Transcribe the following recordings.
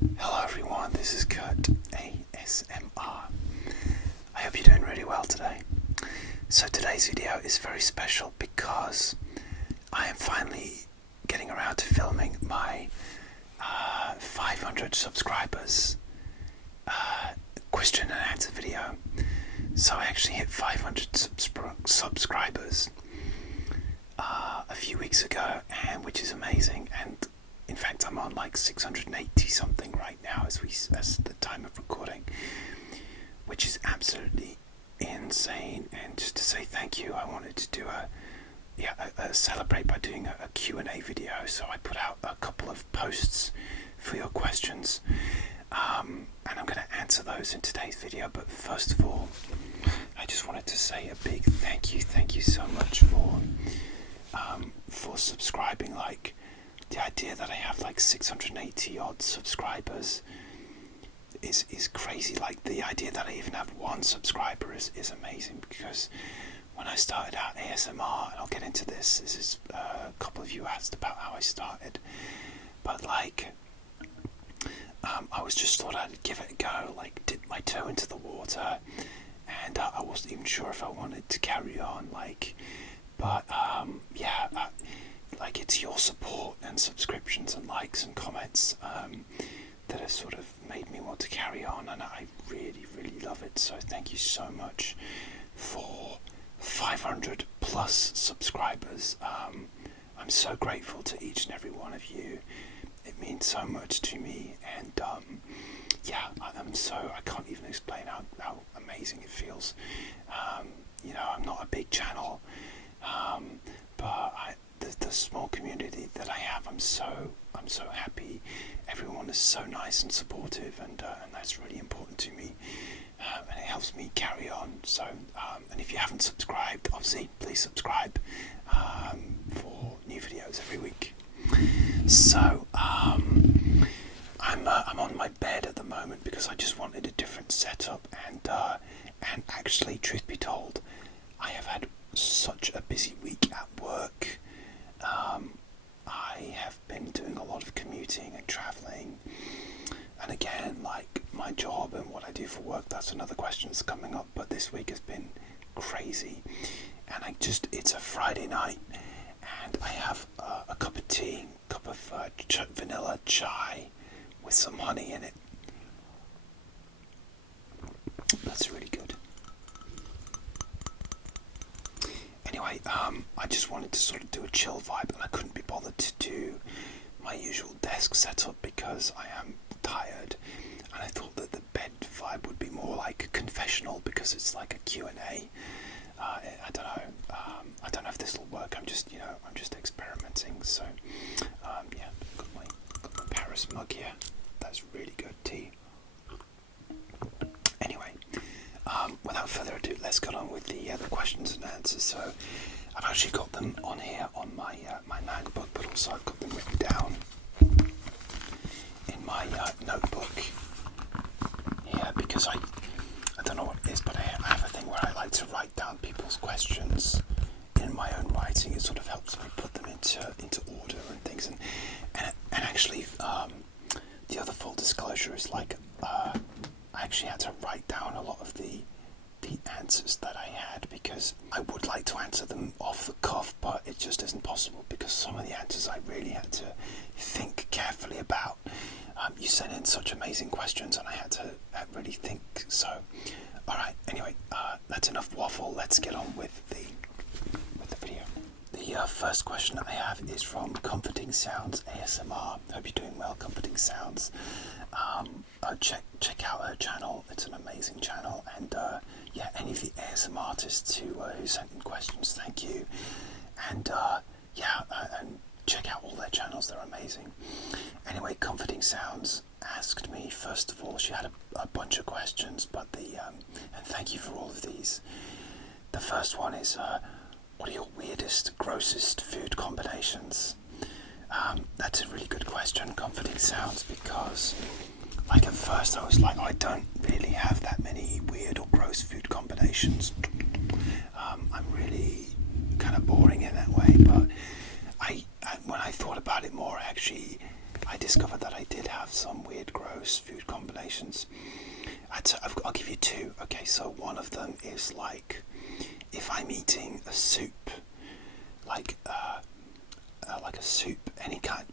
Hello everyone, this is Kurt ASMR. I hope you're doing really well today. So today's video is very special because I am finally getting around to filming my 500 subscribers question and answer video. So I actually hit 500 subscribers a few weeks ago, and which is amazing. And in fact, I'm on like 680 something right now as the time of recording, which is absolutely insane. And just to say thank you, I wanted to do a celebrate by doing a Q&A video. So I put out a couple of posts for your questions, and I'm going to answer those in today's video. But first of all, I just wanted to say a big thank you so much for subscribing. Like, the idea that I have like 680 odd subscribers is crazy. Like, the idea that I even have one subscriber is amazing, because when I started out ASMR, and I'll get into this is a couple of you asked about how I started, but like I was just thought I'd give it a go, like dip my toe into the water, and I wasn't even sure if I wanted to carry on, like, but like, it's your support and subscriptions and likes and comments that has sort of made me want to carry on, and I really love it. So thank you so much for 500 plus subscribers. I'm so grateful to each and every one of you. It means so much to me, and I can't even explain how amazing it feels. I'm not a big channel, but the small community that I have, I'm so happy. Everyone is so nice and supportive, and that's really important to me, and it helps me carry on. So and if you haven't subscribed, obviously please subscribe for new videos every week. So I'm on my bed at the moment because I just wanted a different setup, and actually, truth be told, I have had such a busy week at work. I have been doing a lot of commuting and travelling, and again, like, my job and what I do for work, that's another question that's coming up, but this week has been crazy, and it's a Friday night, and I have a cup of tea, cup of vanilla chai with some honey in it. That's really good. Anyway, I just wanted to sort of do a chill vibe, and I couldn't be bothered to do my usual desk setup because I am tired, and I thought that the bed vibe would be more like a confessional, because it's like a Q&A. I don't know. I don't know if this will work. I'm just experimenting. So, got my Paris mug here. That's really good tea. Anyway, without further ado, let's get on with the questions and answers. So, I've actually got them on here on my MacBook, but also I've got them written down in my notebook here, because I don't know what it is, but I have a thing where I like to write down people's questions in my own writing. It sort of helps me put them into order and things, and actually, the other full disclosure is, like, I actually had to write down a lot of the answers that I had, because I would like to answer them off the cuff, but it just isn't possible, because some of the answers I really had to think carefully about. You sent in such amazing questions, and I had to really think. So, all right. Anyway, that's enough waffle. Let's get on with the video. The first question that I have is from Comforting Sounds ASMR. Hope you're doing well, Comforting Sounds. Check out her channel. It's an amazing channel, and any of the ASMR artists who sent in questions, thank you. And and check out all their channels. They're amazing. Anyway, Comforting Sounds asked me, first of all, she had a bunch of questions, but and thank you for all of these. The first one is, what are your weirdest, grossest food combinations? That's a really good question, Comforting Sounds, because, like, at first I was like, I don't really have that many weird or gross food combinations. I'm really kind of boring in that way, but when I thought about it more, actually, I discovered that I did have some weird, gross gross food combinations. I'll give you two. Okay, so one of them is like if I'm eating a soup, like a soup, any kind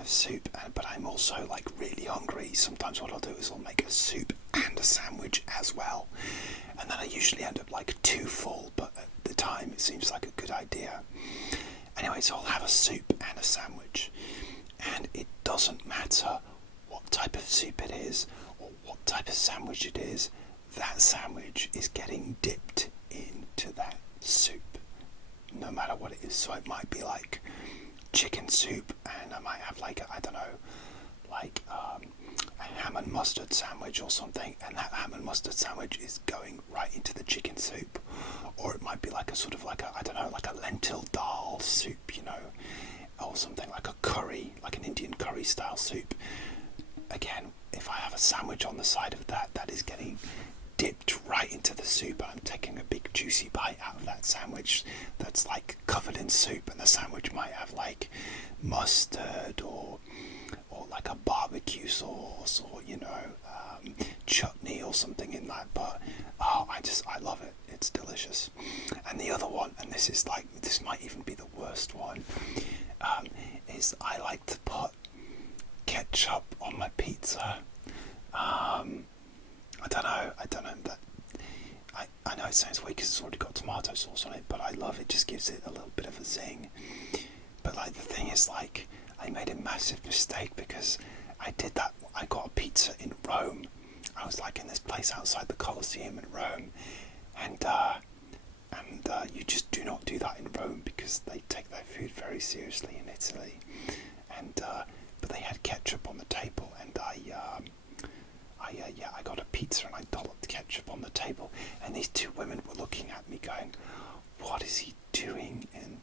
of soup, but I'm also like really hungry. Sometimes what I'll do is I'll make a soup and a sandwich as well, and then I usually end up like too full, but at the time it seems like a good idea. Anyway, so I'll have a soup and a sandwich, and it doesn't matter what type of soup it is or what type of sandwich it is, that sandwich is getting dipped into that soup, no matter what it is. So it might be like chicken soup, and I might have like a ham and mustard sandwich or something, and that ham and mustard sandwich is going right into the chicken soup. Or it might be like a sort of like a lentil dal soup, you know, or something like a curry, like an Indian curry style soup. Again, if I have a sandwich on the side of that, that is getting dipped right into the soup, and I'm taking a big juicy bite out of that sandwich that's like covered in soup, and the sandwich might have like mustard or like a barbecue sauce, or you know, chutney or something in that. But I love it. It's delicious. And the other one, and this might even be the worst one, is I like to put ketchup on my pizza. I don't know that. I know it sounds weird because it's already got tomato sauce on it, but I love it. Just gives it a little bit of a zing. But like the thing is, like, I made a massive mistake because I did that. I got a pizza in Rome. I was like in this place outside the Colosseum in Rome, and you just do not do that in Rome because they take their food very seriously in Italy. And but they had ketchup on the table, and I got a pizza and I dolloped ketchup on the table, and these two women were looking at me going, "What is he doing?" And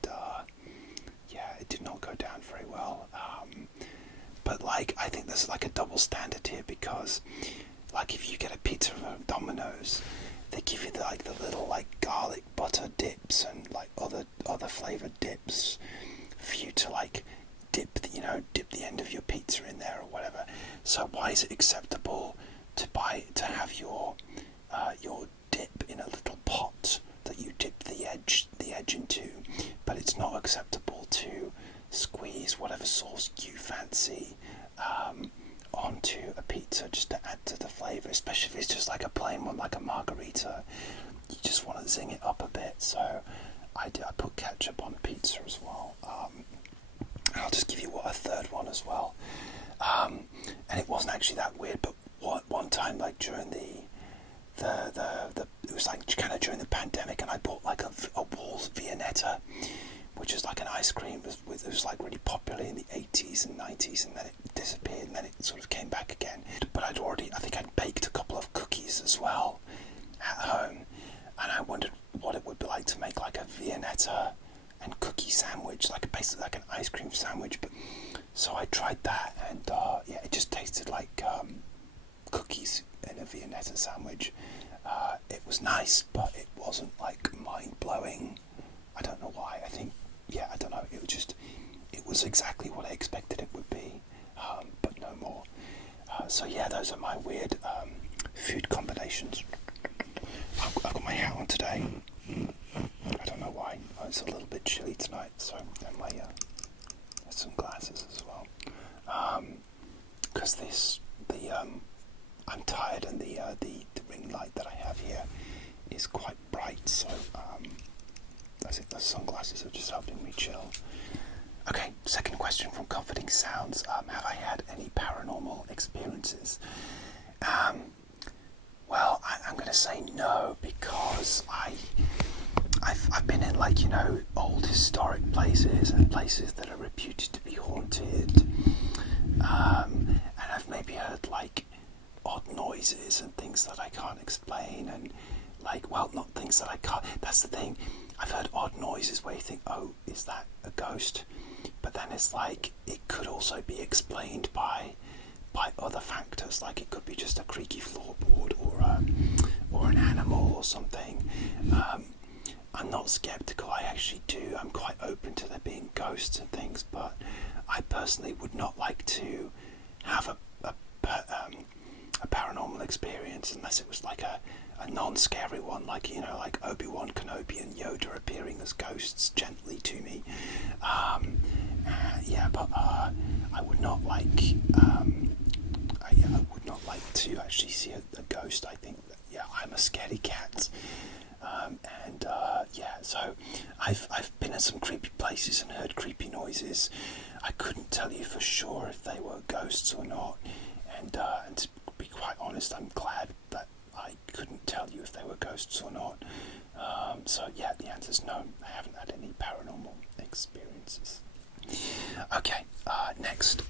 it did not go down very well. But like, I think there's like a double standard here, because like if you get a pizza from Domino's, they give you the little like garlic butter dips and like other flavored dips for you to like dip the end of your pizza in there or whatever. So why is it acceptable to have your dip in a little pot that you dip the edge into, but it's not acceptable to squeeze whatever sauce you fancy onto a pizza just to add to the flavour, especially if it's just like a plain one, like a margarita. You just want to zing it up a bit. So I put ketchup on pizza as well. And I'll just give you a third one as well. And it wasn't actually that weird, but one time, like during it was like kind of during the pandemic, and I bought like a Wall's Viennetta, which is like an ice cream. It was like really popular in the 80s and 90s, and then it disappeared, and then it sort of came back again. But I think I'd baked a couple of cookies as well at home, and I wondered what it would be like to make like a Viennetta and cookie sandwich, like basically like an ice cream sandwich. But so I tried that, and it just tasted like cookies in a Viennetta sandwich. It was nice, but it wasn't like mind-blowing. I don't know why. I don't know. It was exactly what I expected it would be, but no more. So those are my weird food combinations. I've got my hat on today. I don't know why. It's a little bit chilly tonight, so and my sunglasses as well. Because I'm tired, and the ring light that I have here is quite bright, so I think the sunglasses are just helping me chill. Okay, second question from Comforting Sounds. Have I had any paranormal experiences? Well, I'm going to say no, because I've been in old historic places and places that are reputed to be haunted, and I've maybe heard odd noises and things that I can't explain, and not things that I can't. That's the thing. I've heard odd noises where you think, oh, is that a ghost? But then it's it could also be explained by other factors, it could be just a creaky floorboard or an animal or something. I'm not skeptical. I'm quite open to there being ghosts and things, but I personally would not like to have a non-scary one, like like Obi-Wan Kenobi and Yoda appearing as ghosts gently to me. Yeah, but I would not like. I would not like to actually see a ghost. I think that, yeah, I'm a scaredy cat. Yeah, so I've been in some creepy places and heard creepy noises. I couldn't tell you for sure if they were ghosts or not, and to be quite honest, I'm glad that I couldn't tell you if they were ghosts or not. So yeah, the answer is no. I haven't had any paranormal experiences. Okay, next.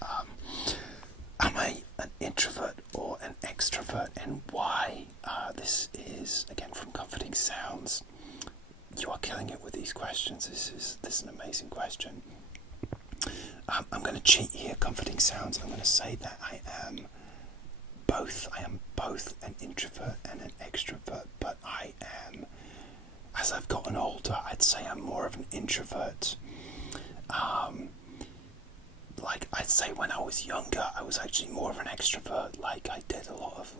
Am I an introvert or an extrovert, and why? This is again from Comforting Sounds. You are killing it with these questions. This is an amazing question. I'm going to cheat here, Comforting Sounds. I'm going to say that I am both. I am both an introvert and an extrovert, but I am, as I've gotten older, I'd say I'm more of an introvert. Like I'd say when I was younger, I was actually more of an extrovert. Like I did a lot of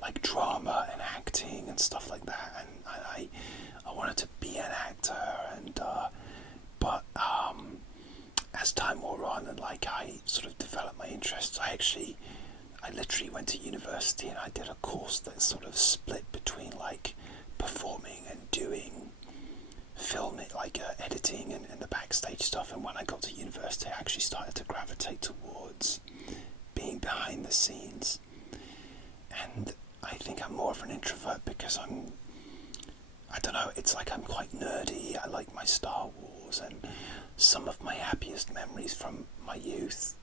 like drama and acting and stuff like that, and I wanted to be an actor, and but as time wore on and like I sort of developed my interests, I literally went to university and I did a course that sort of split between like performing and doing filming, like editing and the backstage stuff. And when I got to university, I actually started to gravitate towards being behind the scenes. And I think I'm more of an introvert because I don't know, it's like I'm quite nerdy. I like my Star Wars, and some of my happiest memories from my youth,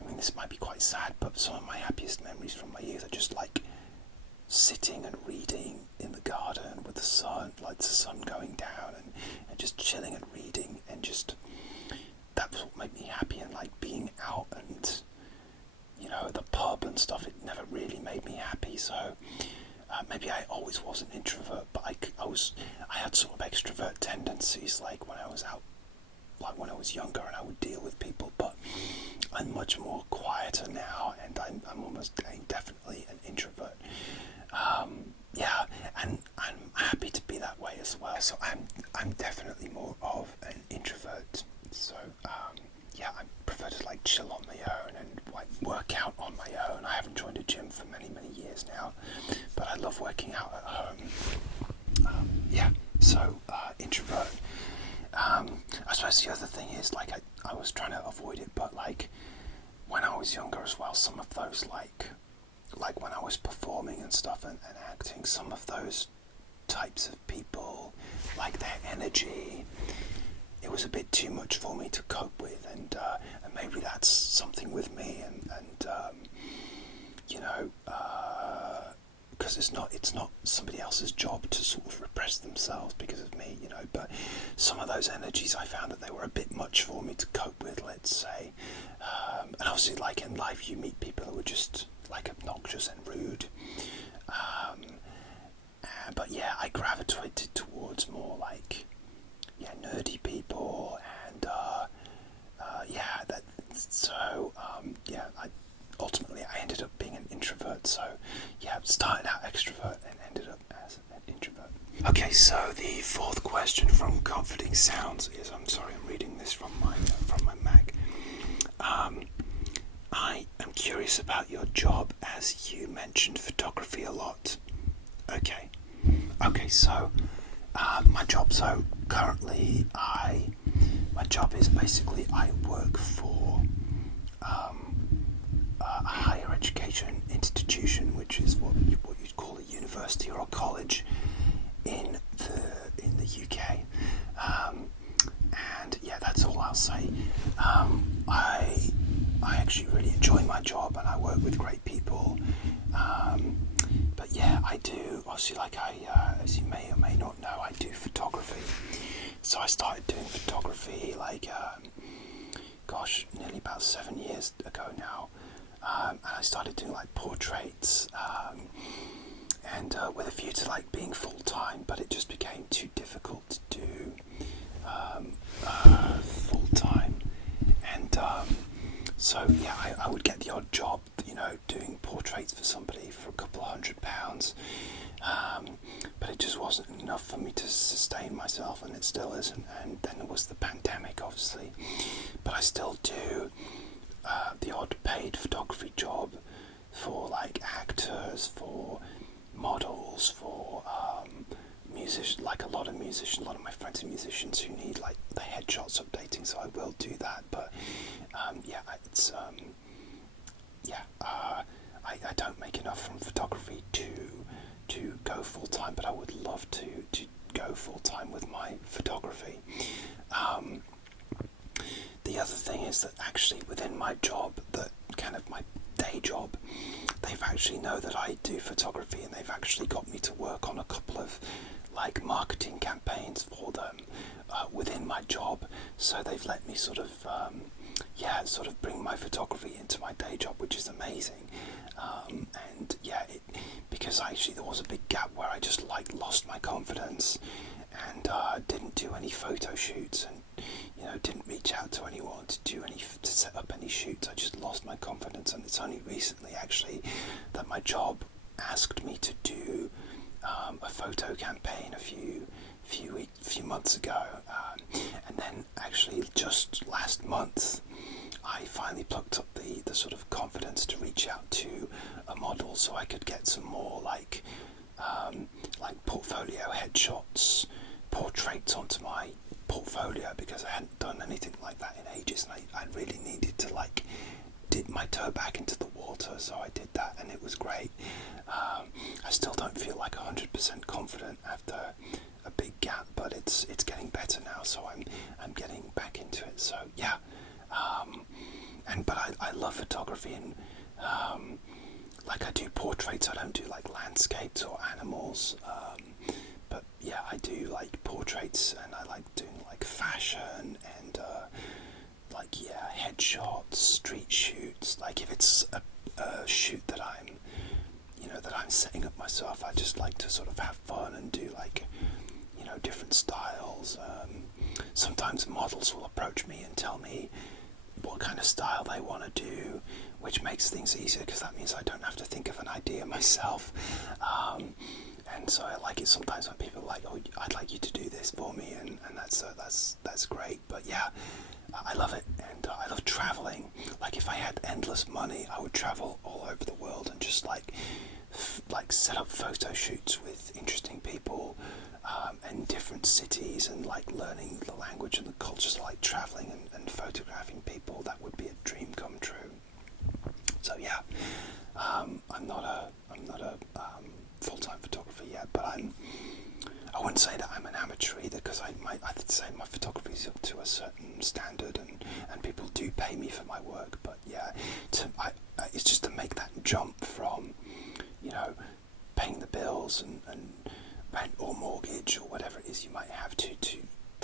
I mean, this might be quite sad, but some of my happiest memories from my youth are just like sitting and reading in the garden with the sun, like the sun going down, and just chilling and reading, and just that's what made me happy. And like being out and the pub and stuff, it never really made me happy. So maybe I always was an introvert, but I had sort of extrovert tendencies, like when I was out, like when I was younger, and I would deal with people. But I'm much more quieter now, and I'm almost definitely an introvert. Yeah, and I'm happy to be that way as well. So I'm definitely more of an introvert. So yeah, I prefer to like chill on my own and like work out on my own. I haven't joined a gym for many years now, but I love working out at home. Yeah, so introvert. I suppose the other thing is, like, I was trying to avoid it, but like when I was younger as well, some of those like when I was performing and stuff and acting, some of those types of people, like their energy, it was a bit too much for me to cope with, and maybe that's something with me, and because it's not somebody else's job to sort of repress themselves because of me, but some of those energies, I found that they were a bit much for me to cope with, let's say. And obviously, like in life, you meet people who are just like obnoxious and rude, but yeah, I gravitated towards more like nerdy people, and ultimately I ended up being an introvert. So yeah, started out extrovert and ended up as an introvert. Okay, so the fourth question from Comforting Sounds is, I'm sorry, I'm reading this from my Mac. I am curious about your job, as you mentioned photography a lot. Okay, so my job, so currently my job is basically I work for a higher education institution, which is what you'd call a university or a college in the UK, and yeah, that's all I'll say. I actually really enjoy my job, and I work with great people. But yeah, I do, obviously, like as you may or may not know, I do photography. So I started doing photography like, nearly about 7 years ago now. And I started doing like portraits, and with a view to like being full time, but it just became too difficult to do full time. And so yeah, I would get the odd job, doing portraits for somebody for a couple of £100, but it just wasn't enough for me to sustain myself, and it still isn't. And then there was the pandemic, obviously, but I still do the odd paid photography job for like actors, for models, for musicians, like a lot of my friends are musicians who need like the headshots updating, so I will do that. But I don't make enough from photography to go full time, but I would love to go full time with my photography. The other thing is that actually within my job, that kind of my day job, they've actually know that I do photography, and they've actually got me to work on a couple of like marketing campaigns for them within my job. So they've let me sort of bring my photography into my day job, which is amazing. Because actually there was a big gap where I just like lost my confidence and didn't do any photo shoots, and didn't reach out to anyone to set up any shoots. I just lost my confidence, and it's only recently actually that my job asked me to do a photo campaign a few months ago, and then actually just last month I finally plucked up the sort of confidence to reach out to a model so I could get some more like portfolio headshots, portraits onto my portfolio, because I hadn't done anything like that in ages, and I really needed to like dip my toe back into the water. So I did that, and it was great. I still don't feel like 100% confident after a big gap, but it's getting better now, so I'm getting back into it. So yeah, but I love photography, and like I do portraits. I don't do like landscapes or animals, but yeah, I do like portraits, and I like doing like fashion and headshots, street shoots. Like if it's a shoot that I'm setting up myself, I just like to sort of have fun and do like different styles. Sometimes models will approach me and tell me what kind of style they want to do, which makes things easier because that means I don't have to think of an idea myself. And so I like it sometimes when people are like, "Oh, I'd like you to do this for me," and that's great. But yeah, I love it, and I love traveling. Like if I had endless money, I would travel all over the world and just like set up photo shoots with interesting people in different cities, and like learning the language and the cultures, like traveling and photographing people. That would be a dream come true. So yeah, I'm not a full-time photographer yet, but I wouldn't say that I'm an amateur either, because I'd say my photography is up to a certain standard, and people do pay me for my work. But yeah, it's just to make that jump from paying the bills and rent or mortgage or whatever it is you might have to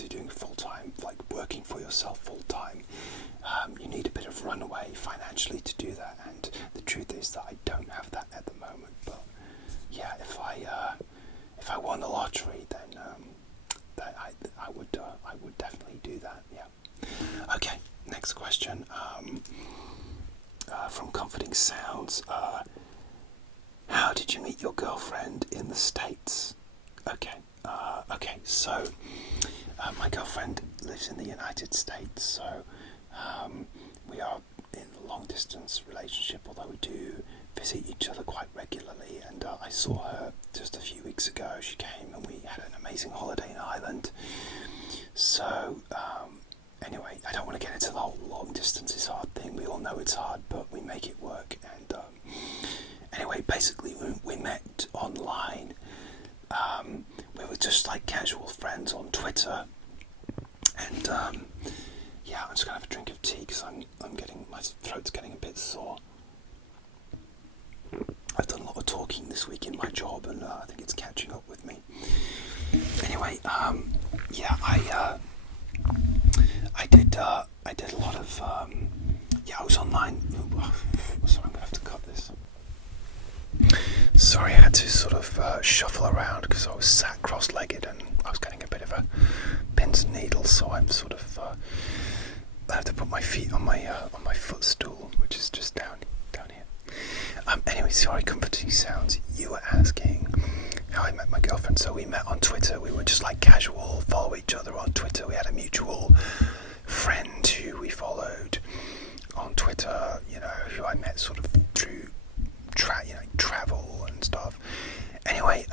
doing full-time, like working for yourself full-time. You need a bit of runway financially to do that, and the truth is that I don't have that at the moment. But yeah, if I won the lottery, then I would definitely do that. Yeah. Okay, next question from Comforting Sounds. How did you meet your girlfriend in the States? Okay, so my girlfriend lives in the United States, so we are in a long-distance relationship, although we do visit each other quite regularly, and I saw her just a few weeks ago. She came and we had an amazing holiday in Ireland. So anyway, I don't want to get into the whole long-distance is hard thing. We all know it's hard, but we make it work. And anyway, basically we met online. We were just like casual friends on Twitter, and yeah, I'm just gonna have a drink of tea because my throat's getting a bit sore. I've done a lot of talking this week in my job, and I think it's catching up with me. Anyway, yeah, I did a lot of I was online. Sorry, I'm gonna have to cut this. Sorry, I had to sort of shuffle around because I was sat cross-legged and I was getting a bit of a pins and needles, so I'm sort of I have to put my feet on my footstool, which is just down here. sorry, Comforting Sounds. You were asking how I met my girlfriend. So we met on Twitter. We were just like casual, follow each other on Twitter. We had a mutual friend who we followed on Twitter, who I met sort of through travel and stuff. Anyway,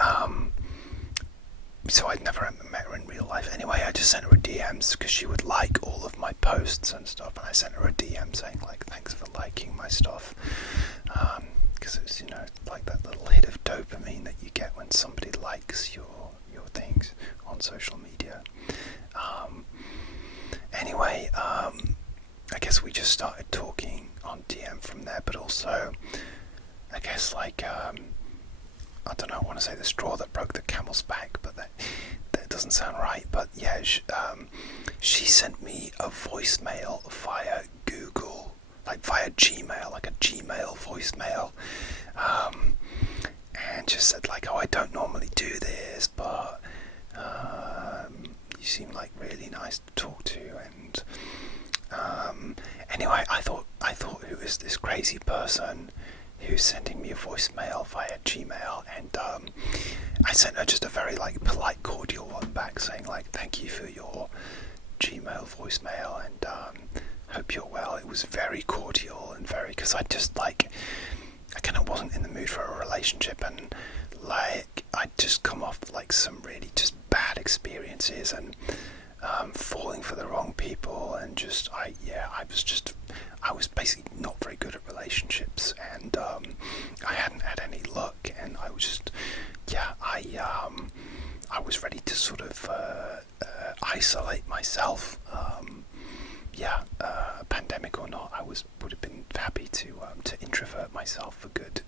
so I'd never met her in real life. Anyway, I just sent her a DMs because she would like all of my posts and stuff, and I sent her a DM saying like, thanks for liking my stuff, because it was like that little hit of dopamine that you get when somebody likes your things on social media. Anyway, I guess we just started talking on DM from there, but also I guess like I don't know, I want to say the straw that broke the camel's back, but that doesn't sound right. But yeah, she sent me a voicemail via Google, like via Gmail, like a Gmail voicemail, and just said like, oh, I don't normally do this, but you seem like really nice to talk to, and anyway, I thought, who is this crazy person who's sending me a voicemail via Gmail? And I sent her just a very like polite, cordial one back saying like, thank you for your Gmail voicemail, and hope you're well. It was very cordial and very, because I just like, I kind of wasn't in the mood for a relationship, and like I'd just come off like some really just bad experiences and falling for the wrong people, and just I was basically not very good at relationships, and I hadn't had any luck, and I was just I was ready to sort of isolate myself. Pandemic or not, I would have been happy to introvert myself for good,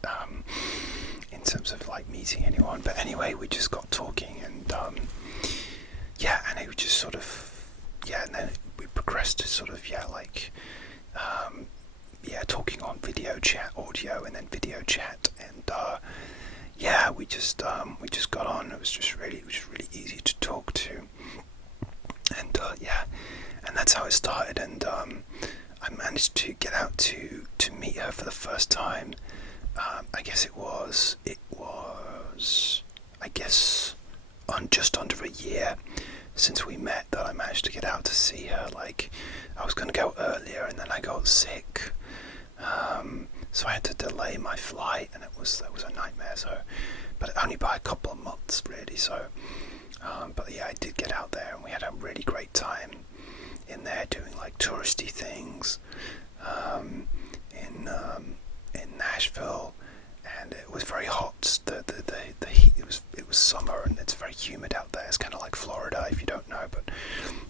in terms of like meeting anyone. But anyway, we just got talking, and and it was just sort of and then we progressed to sort of talking on video chat, audio, and then video chat, and we just got on. It was just really easy to talk to, and and that's how it started. And I managed to get out to meet her for the first time. I guess it was just under a year since we met that I managed to get out to see her. Like, I was going to go earlier, and then I got sick, so I had to delay my flight, and that was a nightmare. So, but only by a couple of months, really. So, but yeah, I did get out there, and we had a really great time in there doing like touristy things, in Nashville, and it was very hot. The heat, it was summer, and it's very humid out there. It's kind of like Florida, if you don't know, but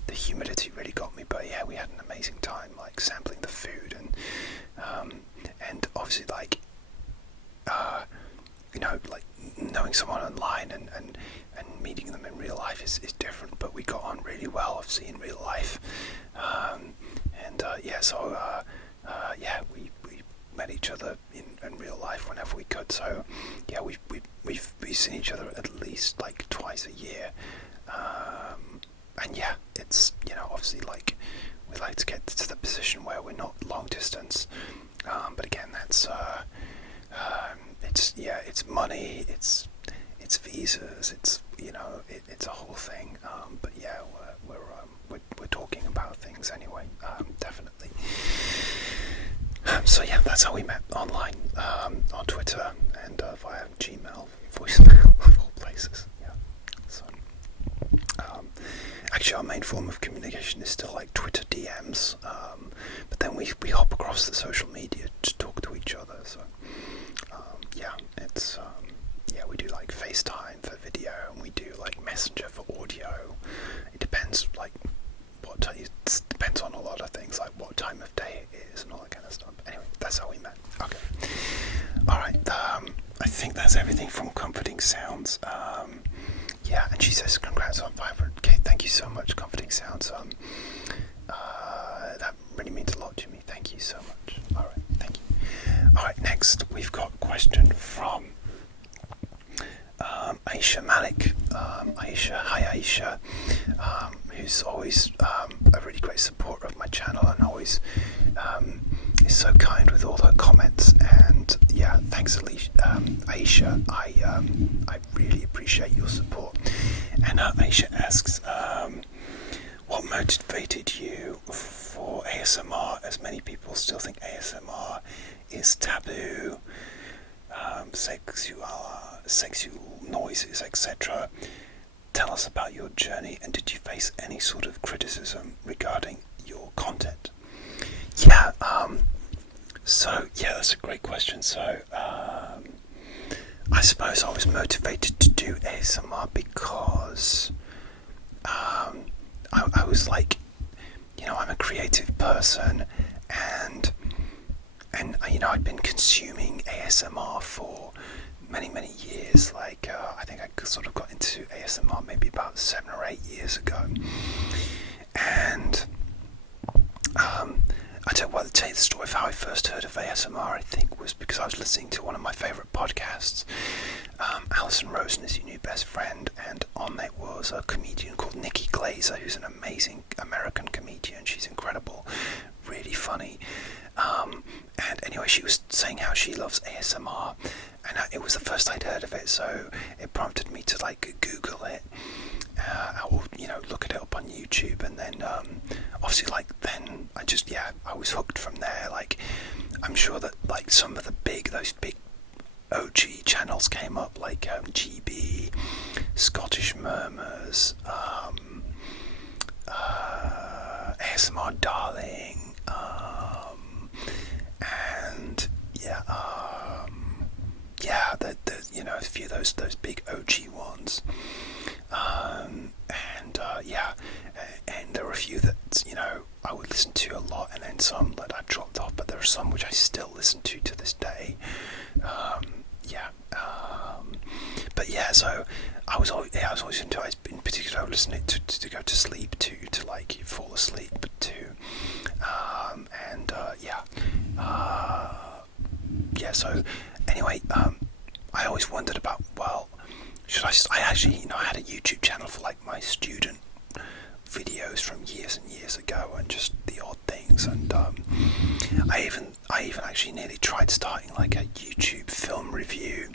the humidity really got me. But yeah, we had an amazing time, like sampling the food, and obviously like like knowing someone online and meeting them in real life is different. But we got on really well, obviously, in real life, we met each other in real life whenever we could. So yeah, we've seen each other at least like twice a year, and yeah, it's obviously like we like to get to the position where we're not long distance, but again, that's it's money, it's visas, it's it's a whole thing, but yeah, we're talking about things anyway, definitely. So yeah, that's how we met online, on Twitter, and via Gmail voicemail of all places. Yeah. So actually, our main form of communication is still like Twitter DMs, but then we hop across the social media to talk to each other. So it's we do like FaceTime for video, and we do like Messenger for audio. It depends like what time. It depends on a lot of things, like what time of day it is and all that kind of stuff. Anyway, that's how we met. Okay. All right. I think that's everything from Comforting Sounds. And she says congrats on 500k. Thank you so much, Comforting Sounds. That really means a lot to me. Thank you so much. All right. Thank you. All right. Next, we've got a question from Aisha Malik. Aisha, hi Aisha, who's always a really great supporter of my channel, and always is so kind with all her comments, and yeah, thanks, Aisha. I really appreciate your support. And Aisha asks, what motivated you for ASMR, as many people still think ASMR is taboo, sexual noises, etc. Tell us about your journey, and did you face any sort of criticism regarding your content? Yeah, that's a great question. So, I suppose I was motivated to do ASMR because I was like, I'm a creative person, and I'd been consuming ASMR for many years. Like, I think I sort of got into ASMR maybe about 7 or 8 years ago, and I'll tell you the story of how I first heard of ASMR. I think was because I was listening to one of my favourite podcasts, Alison Rosen Is Your New Best Friend, and on there was a comedian called Nikki Glazer, who's an amazing American comedian. She's incredible, really funny. And anyway, she was saying how she loves ASMR, and it was the first I'd heard of it, so it prompted me to like Google it, or look it up on YouTube, and then obviously then I was hooked from there. Like, I'm sure that like some of those big OG channels came up, like GB, Scottish Murmurs, ASMR Darling, and a few of those big OG ones, and there were a few that I would listen to a lot, and then some that I dropped off, but there are some which I still listen to this day. So I was always into it. In particular, I was listening to go to sleep, to like fall asleep to, so anyway, I always wondered about, should I actually, I had a YouTube channel for like my student videos from years and years ago, and just the odd things, and I even actually nearly tried starting like a YouTube film review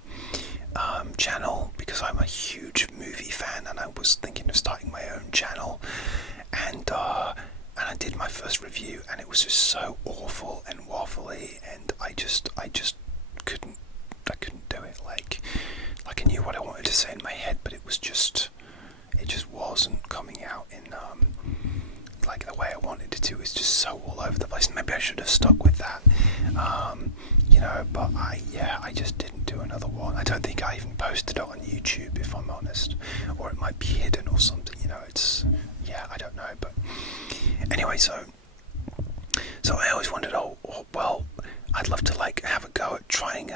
channel, because I'm a huge movie fan, and I was thinking of starting my own channel, and I did my first review, and it was just so awful and waffly, and I just couldn't do it. Like I knew what I wanted to say in my head, but it just wasn't coming out in like the way I wanted it to. It was just so all over the place. Maybe I should have stuck with that, but I just didn't do another one. I don't think I even posted it on YouTube, if I'm honest, or it might be hidden or something. I don't know. But anyway, so I always wondered, I'd love to like have a go at trying.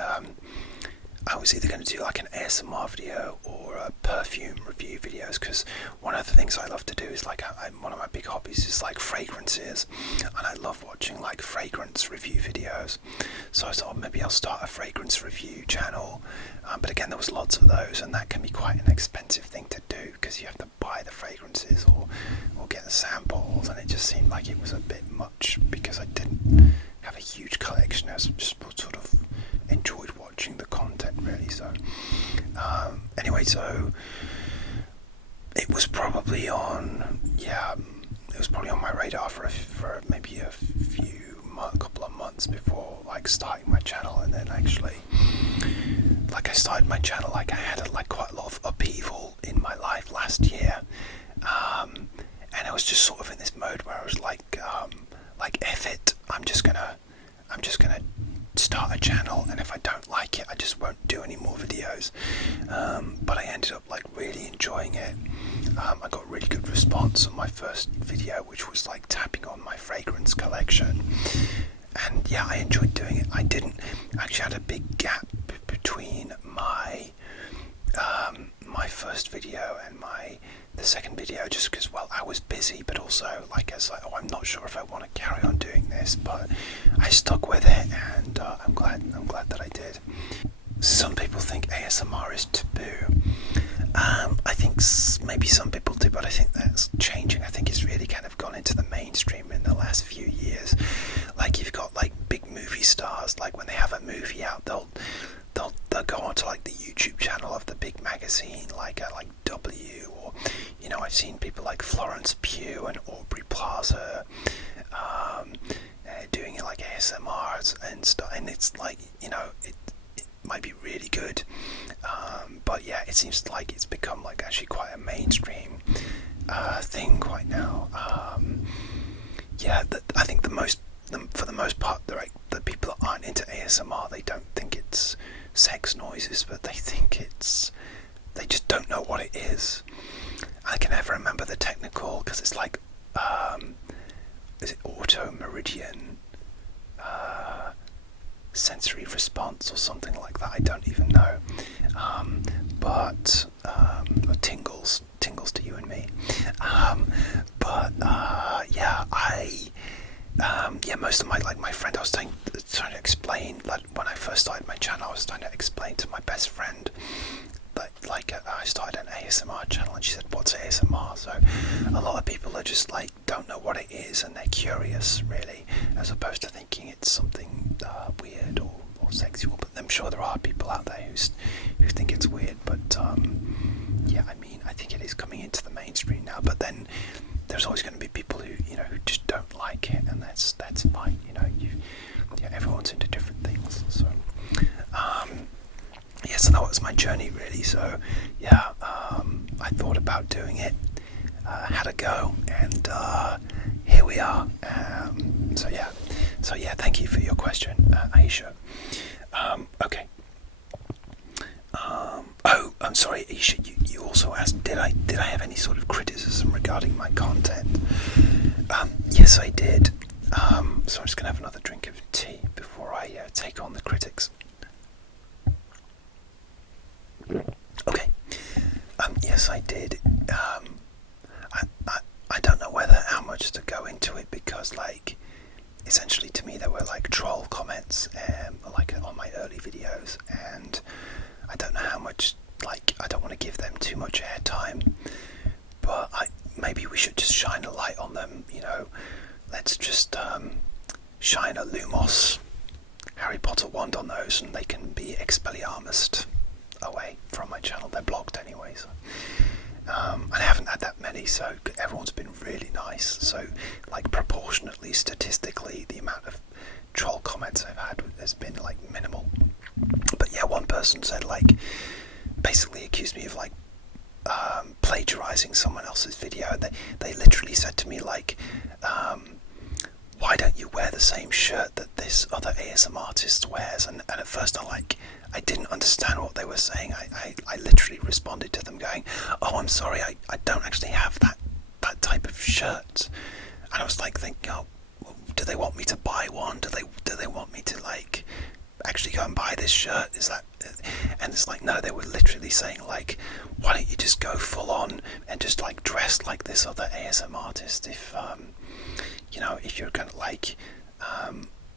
I was either going to do like an ASMR video or a perfume review videos, because one of the things I love to do is like one of my big hobbies is like fragrances, and I love watching like fragrance review videos. So I thought maybe I'll start a fragrance review channel, but again, there was lots of those, and that can be quite an expensive thing to do, because you have to buy the fragrances or get the samples, and it just seemed like it was a bit much, because I didn't have a huge collection. I just sort of enjoyed watching the content, really. So anyway, so it was probably on my radar for maybe a couple of months before like starting my channel. And then actually, like, I started my channel, like I had like quite a lot of upheaval in my life last year, and I was just sort of in this mode where I was like F it, I'm just gonna start a channel, and if I don't like it, I just won't do any more videos. But I ended up like really enjoying it. I got really good response on my first video, which was like tapping on my fragrance collection, and I enjoyed doing it. I didn't actually had a big gap between my first video and the second video, just because I was busy, but also like I was like, I'm not sure if I want to carry on doing this, but I stuck with it, and I'm glad that I did. Some people think ASMR is taboo. I think maybe some people do, but I think that's changing. I think it's really kind of gone into the mainstream in the last few years. Like, you've got like big movie stars, like when they have a movie out, they'll I've seen people like Florence Pugh and Aubrey Plaza doing it like ASMRs and stuff, and it's like, you know, it might be really good, but yeah, it seems like it's become like actually quite a mainstream thing quite now. I think for the most part, the people that aren't into ASMR, they don't think it's sex noises, but they just don't know what it is. I can never remember the technical, because it's like, is it auto meridian sensory response or something like that? I don't even know. But tingles to you and me. Most of my friend, I was trying to explain, like when I first started my channel, I was trying to explain to my best friend that I started an ASMR channel, and she said, "What's ASMR?" So a lot of people are just like don't know what it is, and they're curious really, as opposed to thinking it's something weird or sexual. But I'm sure there are people out there who think it's weird. But I mean, I think it is coming into the mainstream now. But then there's always going to be people who just don't like it, and that's fine. Everyone's into different things. So so that was my journey really. So I thought about doing it, had a go, and here we are. Thank you for your question, Aisha. Okay. I'm sorry, Aisha. You also asked, did I have any sort of criticism regarding my content? Yes, I did. So I'm just gonna have another drink of tea before I take on the critics. Okay. Yes, I did. I don't know how much to go into it, because essentially to me there were troll comments on my early videos, and I don't know how much I don't want to give them too much airtime, but maybe we should just shine a light on them. Let's just shine a Lumos Harry Potter wand on those, and they can be Expelliarmused away from my channel. They're blocked anyway, so I haven't had that many, so everyone's been really nice. So proportionately, statistically, the amount of troll comments I've had has been minimal. But one person said basically accused me of plagiarizing someone else's video, and they literally said to me why don't you wear the same shirt that this other ASMR artist wears? And at first I didn't understand what they were saying. I literally responded to them going, "Oh, I'm sorry, I don't actually have that type of shirt." And I was thinking, oh, do they want me to buy one? Do they want me to actually go and buy this shirt? Is that? And it's no, they were literally saying why don't you just go full on and just dress like this other ASMR artist if if you're gonna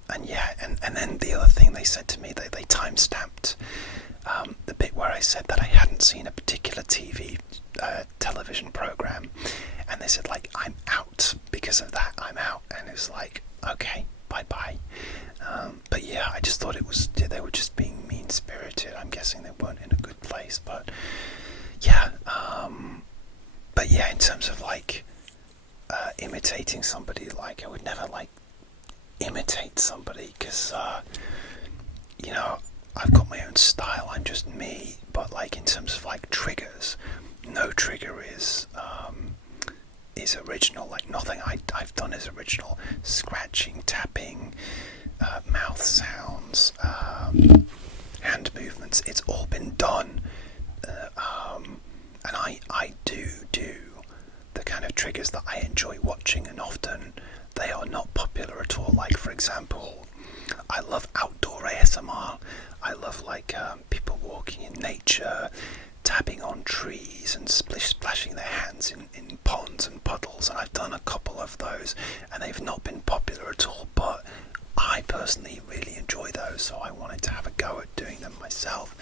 and then the other thing they said to me, they time-stamped the bit where I said that I hadn't seen a particular television program, and they said I'm out because of that. I'm out, and it's okay, bye. But I just thought they were just being mean-spirited. I'm guessing they weren't in a good place, but in terms of imitating somebody, I would never imitate somebody, because I've got my own style. I'm just me. But in terms of triggers, no trigger is original. Nothing I've done is original. Scratching, tapping, mouth sounds, hand movements, it's all been done, and I do the kind of triggers that I enjoy watching, and often they are not popular at all. For example, I love outdoor ASMR. I love people walking in nature, tapping on trees and splashing their hands in ponds and puddles, and I've done a couple of those, and they've not been popular at all, but I personally really enjoy those, so I wanted to have a go at doing them myself.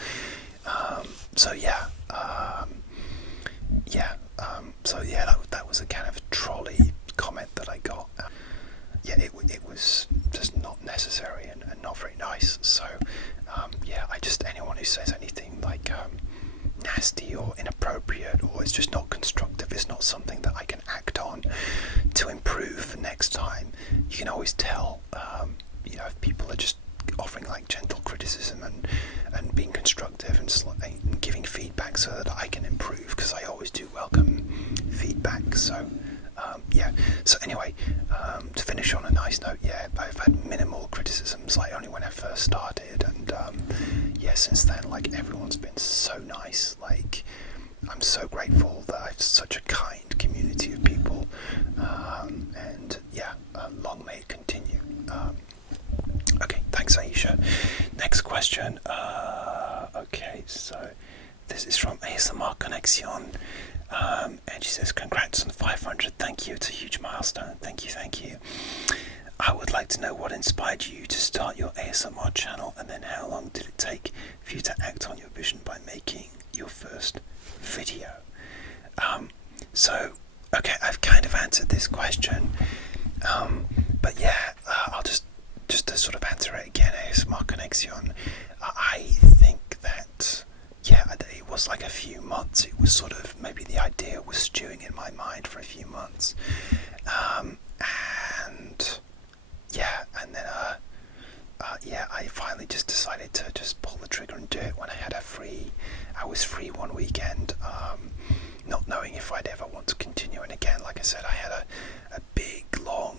That was a kind of trolley comment that I got. It was just not necessary and not very nice. So anyone who says anything nasty or inappropriate, or it's just not constructive, it's not something so that I can improve, because I always do welcome feedback. So so anyway, to finish on a nice note, I've had minimal criticisms, like only when I first started, and since then, like, everyone's been so nice. Like, I'm so grateful that I have such a kind community of people, and long may it continue. Okay, thanks, Aisha. Next question. Okay, so this is from ASMR Connection, and she says, congrats on 500. Thank you, it's a huge milestone. Thank you. I would like to know what inspired you to start your ASMR channel, and then how long did it take for you to act on your vision by making your first video? Okay, I've kind of answered this question, but I'll just to sort of answer it again. ASMR Connection, I think that it was like a few months. It was sort of, maybe the idea was stewing in my mind for a few months, and then I finally just decided to just pull the trigger and do it when I was free one weekend, not knowing if I'd ever want to continue. And again, like I said, I had a big, long,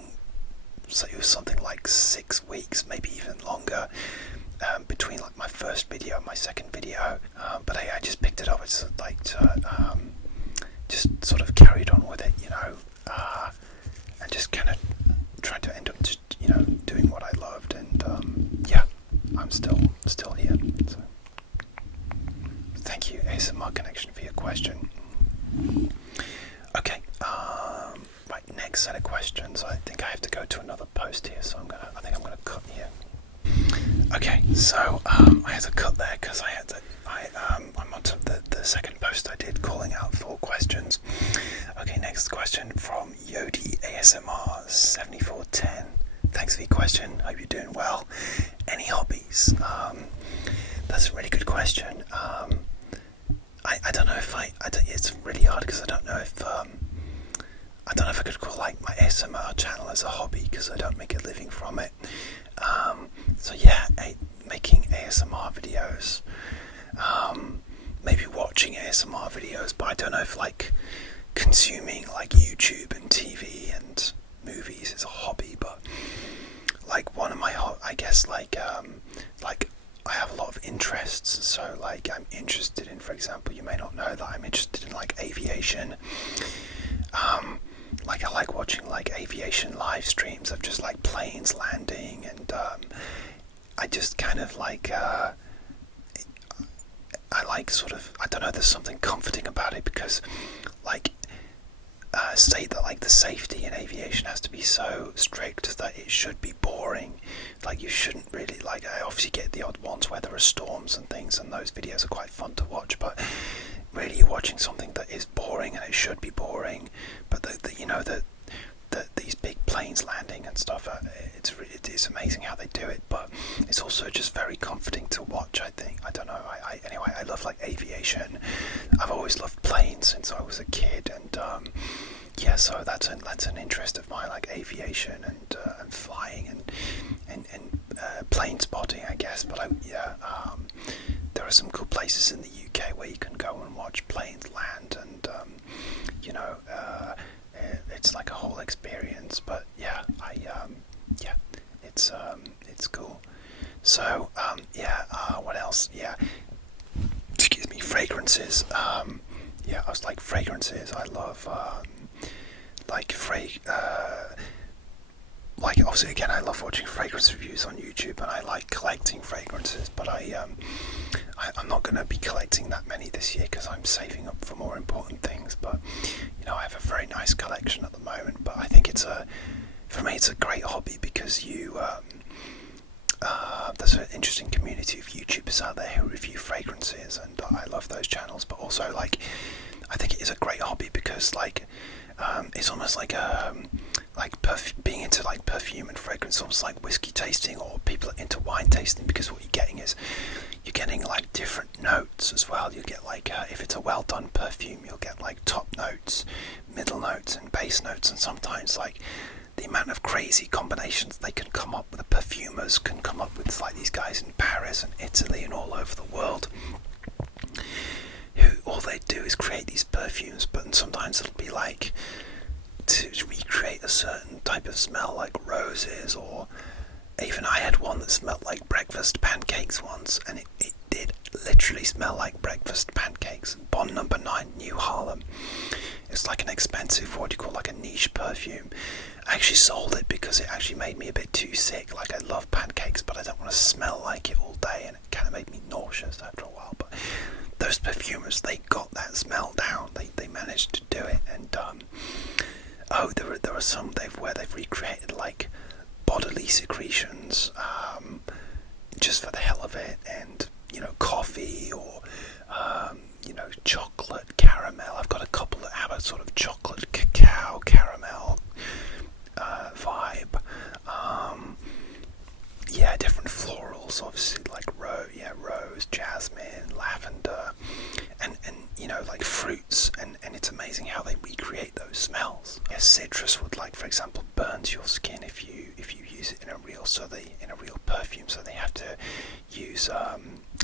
so it was something like 6 weeks, maybe even longer, between like my first video and my second video, but I just picked it up. It's like just sort of carried on with it, and just kind of tried to end up just, doing what I loved, and I'm still here. So thank you, ASMR Connection, for your question. Okay, right, next set of questions. I think I have to go to another post here, so I think I'm gonna cut here. Okay, so I had to cut there because I'm onto the second post I did, calling out for questions. Okay, next question from Yodi ASMR 7410. Thanks for your question. Hope you're doing well. Any hobbies? That's a really good question. I don't know if it's really hard, because I don't know if I could call like my ASMR channel as a hobby, because I don't make a living from it. Making ASMR videos, maybe watching ASMR videos, but I don't know if like consuming like YouTube and TV and movies is a hobby. But like one of my, I guess like I have a lot of interests, so like I'm interested in, for example, you may not know that I'm interested in like aviation. Like I like watching like aviation live streams of just like planes landing, and I just kind of like I like sort of, I don't know, there's something comforting about it, because like say that like the safety in aviation has to be so strict that it should be boring. Like you shouldn't really, like, I obviously get the odd ones where there are storms and things, and those videos are quite fun to watch, but really you're watching something that is boring, and it should be boring. But these big planes landing and stuff, it's amazing how they do it, but it's also just very comforting to watch, I think. I don't know, anyway, I love like aviation. I've always loved planes since I was a kid, and so that's an interest of mine, like aviation and flying and plane spotting, I guess. But there are some cool places in the UK where you can go and watch planes land, and it's like a whole experience. But it's cool. So what else? Excuse me, fragrances. I was like fragrances. I love like obviously again, I love watching fragrance reviews on YouTube, and I like collecting fragrances, but I'm not going to be collecting that many this year because I'm saving up for more important things. But I have a very nice collection at the moment. But I think for me it's a great hobby, because there's an interesting community of YouTubers out there who review fragrances, and I love those channels. But also, like, I think it is a great hobby because, like, it's almost like being into like perfume and fragrance, almost like whiskey tasting, or people are into wine tasting, because what you're getting is like different notes as well. You get like if it's a well done perfume, you'll get like top notes, middle notes, and base notes, and sometimes like the amount of crazy combinations they can come up with, the perfumers can come up with, like these guys in Paris and Italy and all over the world, who all is create these perfumes, but sometimes it'll be like to recreate a certain type of smell, like roses, or even I had one that smelled like breakfast pancakes once, and it did literally smell like breakfast pancakes. Bond Number 9, New Harlem. It's like an expensive, what do you call, like a niche perfume. I actually sold it because it actually made me a bit too sick. Like, I love pancakes, but I don't want to smell like it all day, and it kind of made me nauseous after a while. But those perfumers, they got that smell down. They managed to do it. And there are some where they've recreated like bodily secretions, just for the hell of it, and coffee, or chocolate, caramel. I've got a couple that have a sort of chocolate, cacao, caramel vibe. Different florals, obviously, like rose, jasmine, lavender, and like fruits, and it's amazing how they recreate those smells. Citrus would, like, for example, burns your skin if you use it in a real perfume. So they have to use I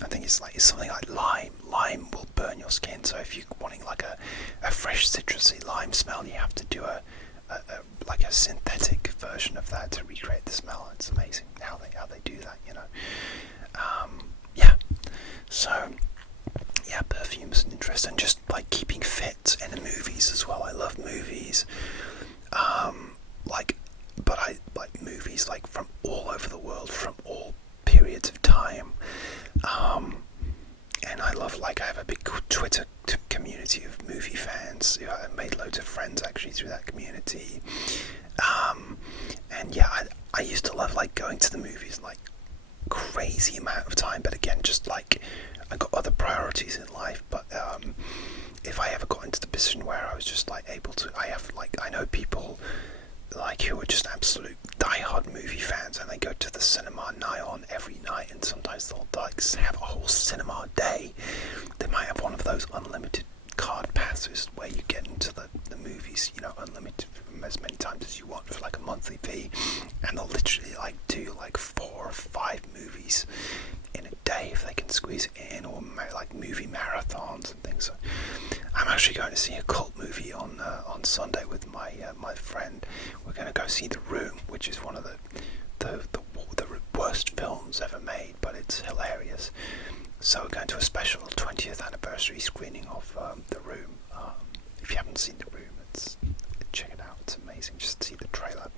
think it's something like lime. Lime will burn your skin. So if you're wanting like a fresh citrusy lime smell, you have to do a synthetic version of that to recreate the smell. It's amazing how they do that. So perfume's an interest, and just like keeping fit in the movies as well. I love movies, but I like movies like from all over the world, from all periods of time, and I love, like, I have a big Twitter community of movie fans. I've made loads of friends actually through that community, and I used to love like going to the movies like crazy amount of time, but again, just like I got other priorities in life. But if I ever got into the position where I was just like able to, I know people like who are just absolute diehard movie fans, and they go to the cinema nigh on every night, and sometimes they'll like have a whole cinema day. They might have one of those unlimited card passes where you get into the movies, unlimited as many times as you want for like a monthly fee, and they'll literally like do like 4 or 5 movies in a day if they can squeeze it in, or like movie marathons and things. So I'm actually going to see a cult movie on Sunday with my friend. We're going to go see The Room, which is one of the worst films ever made, but it's hilarious. So we're going to a special 20th anniversary screening of The Room. If you haven't seen The Room, check it out. It's amazing. Just see the trailer.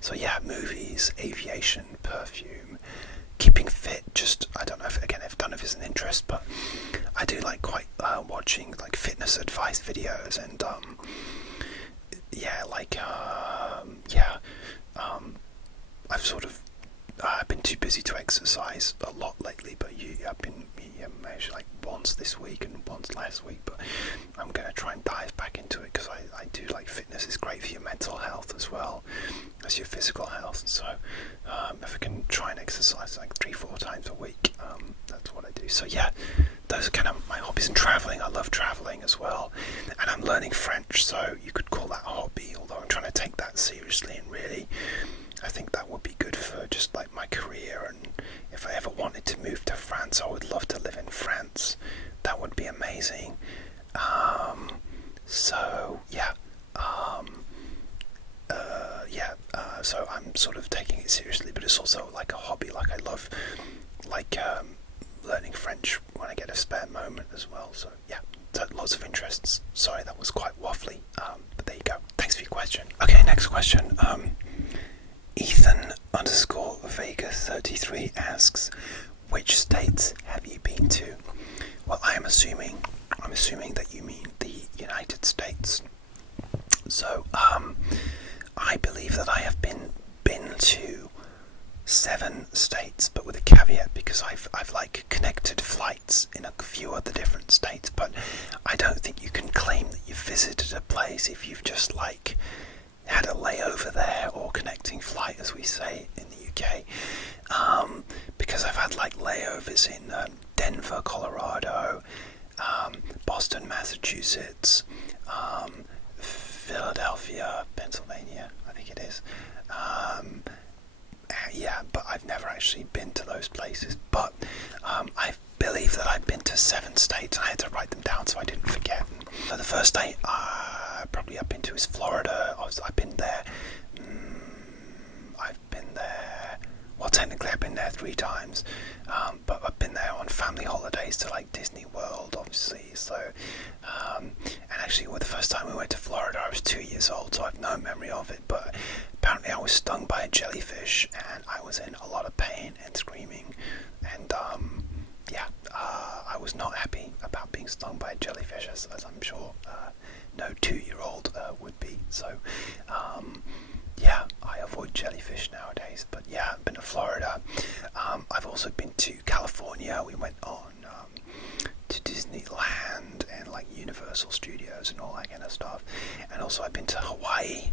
So movies, aviation, perfume, keeping fit. Just, I don't know if it's an interest, but I do like quite watching like fitness advice videos, and I've been too busy to exercise a lot lately, but I've been measured like once this week and once last week, but I'm going to try and dive back into it, because I do like fitness. Is great for your mental health as well as your physical health. So if I can try and exercise like 3-4 times a week, that's what I do. So those are kind of my hobbies. And traveling, I love traveling as well, and I'm learning French, so you could call that a hobby, although I'm trying to take that seriously, and really I think that would be good for just like my career. And if I ever wanted to move to France, I would love to live in France. That would be amazing. So I'm sort of taking it seriously, but it's also like a hobby. Like, I love learning French when I get a spare moment as well. So lots of interests. Sorry, that was quite waffly, but there you go. Thanks for your question. Okay, next question. Ethan_Vega33 asks, which states have you been to? Well, I'm assuming that you mean the United States. So I believe that I have been to 7 states, but with a caveat, because I've like connected flights in a few other different states. But I don't think you can claim that you've visited a place if you've just like had a layover there, or connecting flight, as we say in the UK. Because I've had like layovers in Denver, Colorado, Boston, Massachusetts, Philadelphia, Pennsylvania, I think it is. But I've never actually been to those places. But I believe that I'd been to 7 states. I had to write them down so I didn't forget. So the first state probably I've been to is Florida. I've been there. Well, technically I've been there 3 times, but I've been there on family holidays to like Disney World, obviously. So, and actually, the first time we went to Florida, I was 2 years old, so I have no memory of it. But apparently, I was stung by a jellyfish, and I was in a lot of pain and screaming, and I was not happy about being stung by a jellyfish, as I'm sure no 2-year-old would be. So. I avoid jellyfish nowadays, but yeah, I've been to Florida. I've also been to California. We went on to Disneyland and like Universal Studios and all that kind of stuff. And also I've been to Hawaii.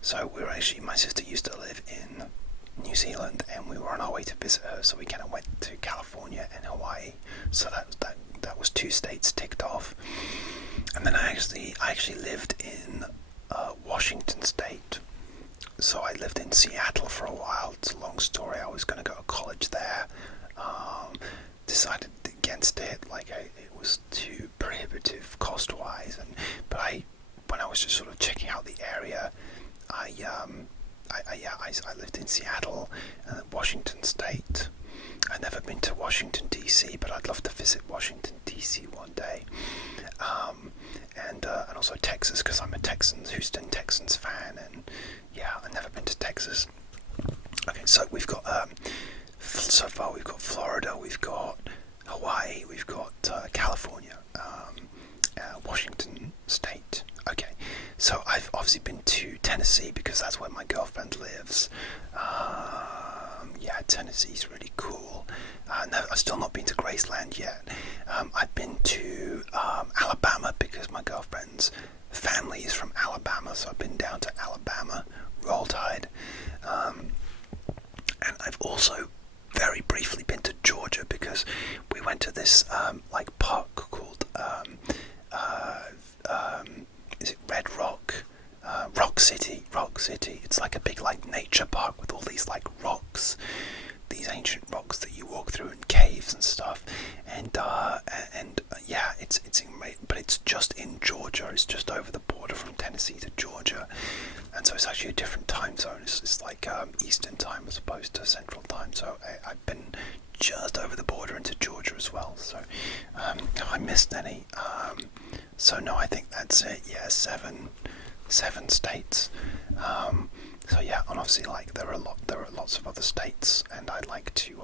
So my sister used to live in New Zealand, and we were on our way to visit her, so we kind of went to California and Hawaii. So that was 2 states ticked off. And then I actually lived in Washington State. So I lived in Seattle for a while. It's a long story. I was going to go to college there. Decided against it. It was too prohibitive cost-wise. But when I was just sort of checking out the area, I lived in Seattle and Washington State. I've never been to Washington DC, but I'd love to visit Washington DC one day. And also Texas, because I'm a Houston Texans fan, and yeah, I've never been to Texas. Okay, so we've got so far we've got Florida, we've got Hawaii, we've got California, Washington State. Okay, so I've obviously been to Tennessee because that's where my girlfriend lives. Tennessee's really cool. No, I've still not been to Graceland yet. I've been to Alabama because my girlfriend's family is from Alabama, so I've been down to Alabama, Roll Tide. And I've also very briefly been to Georgia because we went to this park called is it Red Rock? Rock City. It's like a big nature park with all these rocks, these ancient rocks that you walk through in caves and stuff. But it's just in Georgia. It's just over the border from Tennessee to Georgia, and so it's actually a different time zone. It's like Eastern time as opposed to Central time. So I've been just over the border into Georgia as well. So have I missed any? So no, I think that's it. Yeah, 7 states. So yeah, and obviously there are lots of other states, and I'd like to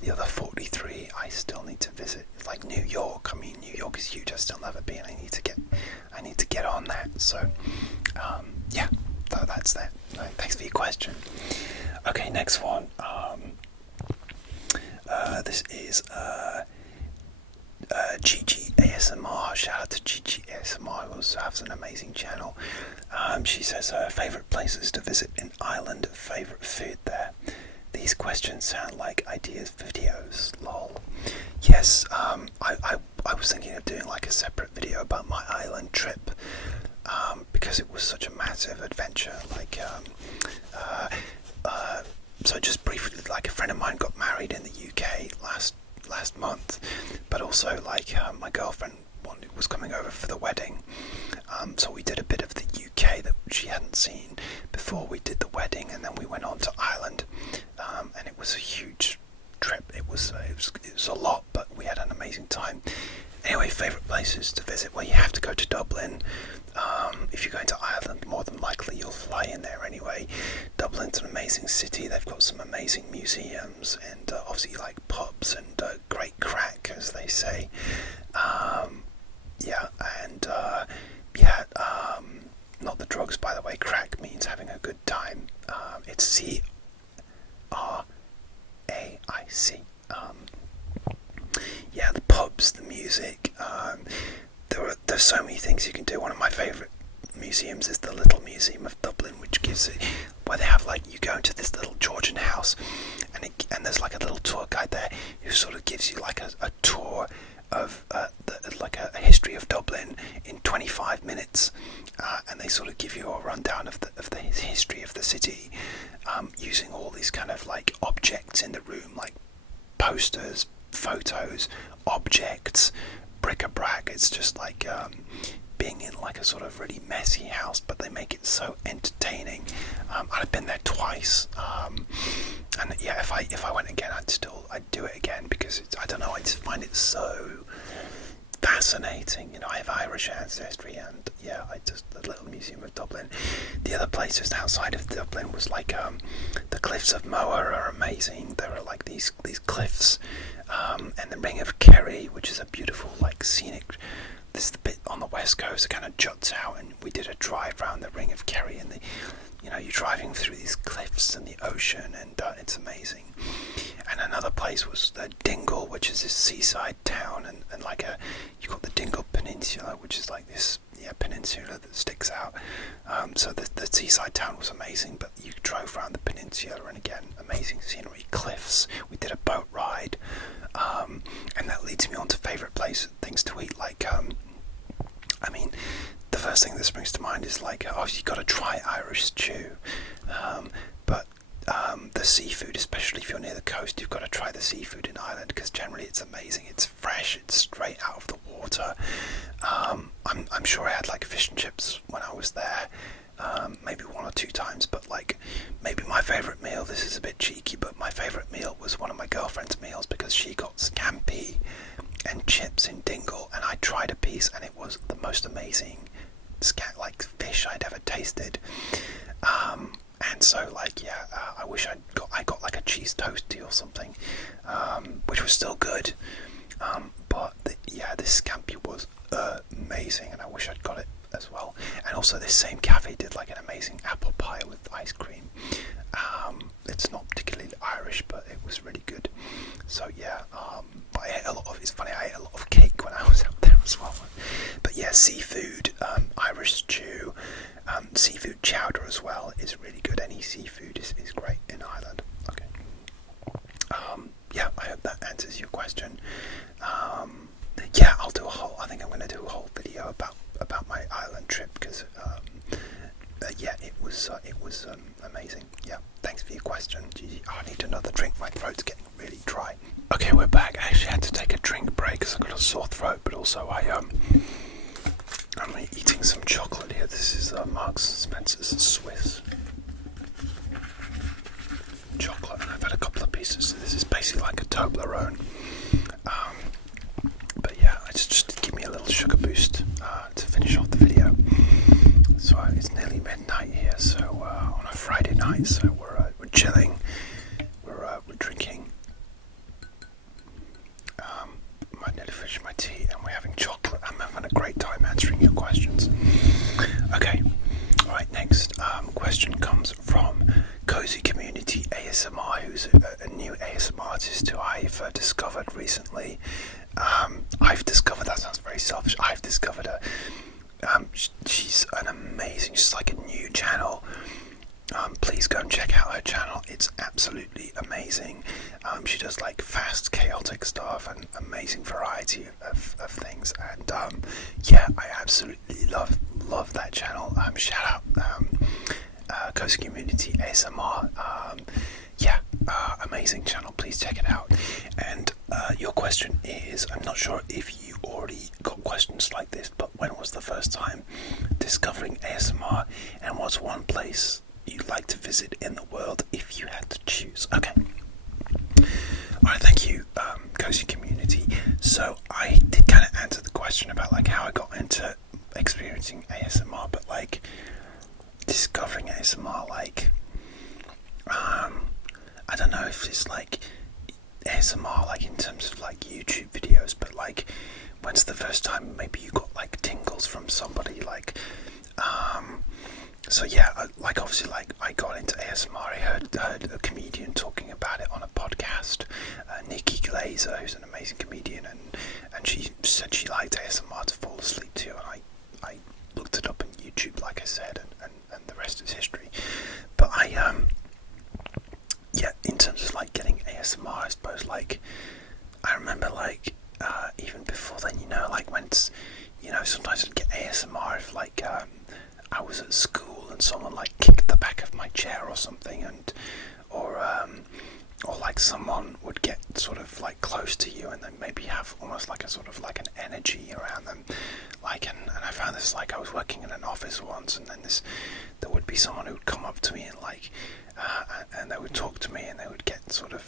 the other 43 I still need to visit. Like New York. I mean, New York is huge. I've still never been. I need to get on that. So that's that. Thanks for your question. Okay, next one. This is Gigi ASMR. Shout out to Gigi ASMR, who also has an amazing channel. She says favourite places to visit in Ireland, favourite food there. These questions sound like ideas for videos, lol. Yes, I was thinking of doing a separate video about my Ireland trip, because it was such a massive adventure. So just briefly, a friend of mine got married in the UK last month, but also my girlfriend was coming over for the wedding, so we did a bit of the UK that she hadn't seen before we did the wedding, and then we went on to Ireland, and it was a huge trip. It was a lot, but we had an amazing time. Anyway, favourite places to visit? Well, you have to go to Dublin. If you're going to Ireland, more than likely you'll fly in there anyway. Dublin's an amazing city. They've got some amazing museums and obviously pubs and great crack, as they say. Not the drugs, by the way. Crack means having a good time. It's CRAIC. The pubs, the music. There's so many things you can do. One of my favourite museums is the Little Museum of Dublin, which gives it, where they have you go into this little Georgian house, and there's a little tour guide there who sort of gives you a tour of a history of Dublin in 25 minutes, and they sort of give you a rundown of the history of the city, using all these kind of objects in the room, posters, photos, objects, bric-a-brac. It's just like being in like a sort of really messy house, but they make it so entertaining. I've been there twice, and yeah, if I went again, I'd do it again, because I don't know, I just find it so fascinating. You know, I have Irish ancestry, and yeah, the Little Museum of Dublin. The other place just outside of Dublin was like the Cliffs of Moher are amazing. There are like these cliffs, and the Ring of Kerry, which is a beautiful like scenic. This is the bit on the west coast that kind of juts out, and we did a drive around the Ring of Kerry, and you're driving through these cliffs and the ocean, and it's amazing. And another place was Dingle, which is this seaside town, and like you've got the Dingle Peninsula, which is like this peninsula that sticks out. So the seaside town was amazing, but you drove around the peninsula, and again, amazing scenery, cliffs. We did a boat ride, and that leads me on to favourite things to eat. Like, I mean, the first thing that springs to mind is like, you've got to try Irish stew, but the seafood, especially if you're near the coast, you've got to try the seafood in Ireland, because generally it's amazing. It's fresh, it's straight out of the water. I'm sure I had like fish and chips when I was there, maybe 1 or 2 times, but like maybe my favourite meal, this is a bit cheeky, but my favourite meal was one of my girlfriend's meals, because she got scampi and chips in Dingle, and I tried a piece, and it was the most amazing like fish I'd ever tasted. And so like, yeah, I wish I got like a cheese toastie or something, which was still good, but this scampi was amazing, and I wish I'd got it as well. And also this same cafe did like an amazing apple pie with ice cream. It's not particularly Irish, but it was really good. So yeah, but it's funny, I ate a lot of cake when I was out there as well. But yeah, seafood, Irish stew, seafood chowder as well is really good. Any seafood is great in Ireland. Okay. Yeah, I hope that answers your question. Yeah, I think I'm going to do a whole video about my Ireland trip, because yeah, it was amazing. Yeah, thanks for your question. I need another drink. My throat's getting really dry. Okay, we're back. I actually had to take a drink break because I've got a sore throat, but also I'm eating some chocolate here. This is Marks & Spencer's Swiss chocolate, and I've had a couple of pieces. So this is basically like a Toblerone. But yeah, just give me a little sugar boost to finish off the video. So it's nearly midnight here, so on a Friday night, so we're chilling, we're drinking. I nearly finished my tea, and we're having chocolate. I'm having a great time answering your questions. Okay, all right. Next question comes from Cozy Community ASMR, who's a new ASMR artist who I've discovered recently. That sounds very selfish. I've discovered her. She's an amazing. She's like a new channel. Please go and check out her channel. It's absolutely amazing. She does like fast, chaotic stuff and amazing variety of things. And yeah, I absolutely love that channel. Shout out Cozy Community ASMR. Yeah, amazing channel. Please check it out. And your question is, I'm not sure if you already got questions like this, but when was the first time discovering ASMR, and what's one place you'd like to visit in the world if you had to choose? Okay. Alright, thank you, Cozy Community. So I did kind of answer the question about like how I got into experiencing ASMR, but like discovering ASMR, like I don't know if it's like ASMR like in terms of like YouTube videos, but like when's the first time maybe you got like tingles from somebody, like so yeah, like obviously like I got into ASMR. I heard a comedian talking about it on a podcast, Nikki Glazer, who's an amazing comedian, and she said she liked ASMR to fall asleep to, and I looked it up on YouTube, like I said, and the rest is history. But yeah, in terms of like getting ASMR, I suppose like I remember like even before then, like when sometimes I'd get ASMR if like I was at school and someone like kicked the back of my chair or something, or like someone would get sort of like close to you, and then maybe have almost like a sort of like an energy around them. Like, and I found this, like, I was working in an office once, and then there would be someone who would come up to me and like, and they would talk to me, and they would get sort of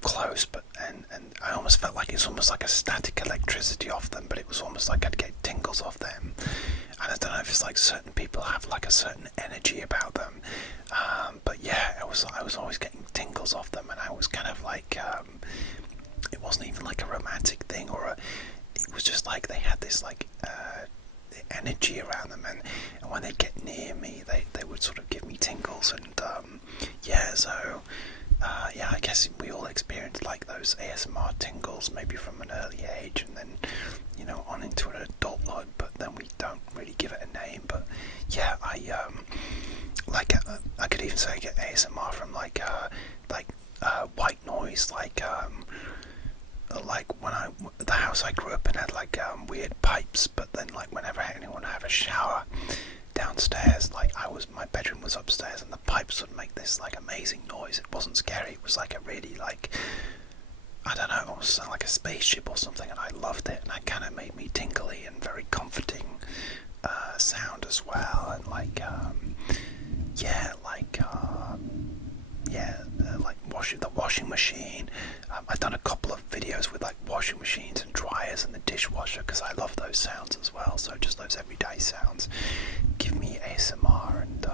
close, but and I almost felt like it's almost like a static electricity off them, but it was almost like I'd get tingles off them. And I don't know if it's like certain people have like a certain energy about them, but yeah, I was always getting tingles off them, and I was kind of like, it wasn't even like a romantic thing, it was just like they had this like energy around them, and when they get near me, they would sort of give me tingles, and yeah, I guess we all experienced like those ASMR tingles, maybe from an early age, and then, you know, on into an adulthood, but then we don't really give it a name. But yeah, I could even say I get ASMR from like white noise, like when the house I grew up in had like weird pipes, but then like whenever anyone have a shower downstairs, like my bedroom was upstairs, and the pipes would make this like amazing noise. It wasn't scary, it was like a really, like, I don't know, it almost sounded like a spaceship or something, and I loved it, and it kind of made me tingly and very comforting sound as well. And like the washing machine. I've done a couple of videos with like washing machines and dryers and the dishwasher, because I love those sounds as well. So just those everyday sounds give me ASMR, and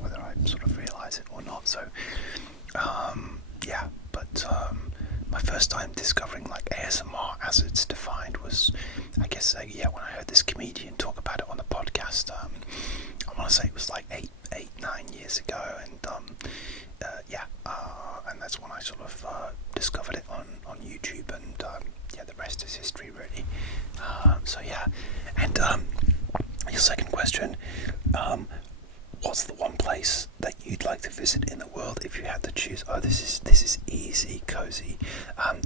whether I sort of realise it or not. So my first time discovering like ASMR as it's defined was, I guess, when I heard this comedian talk about it on the podcast. I want to say it was like 9 years ago, and and that's when I sort of discovered it on YouTube, and the rest is history, really. And your second question, what's the one place that you'd like to visit in the world if you had to choose? Oh, this is easy, Cozy.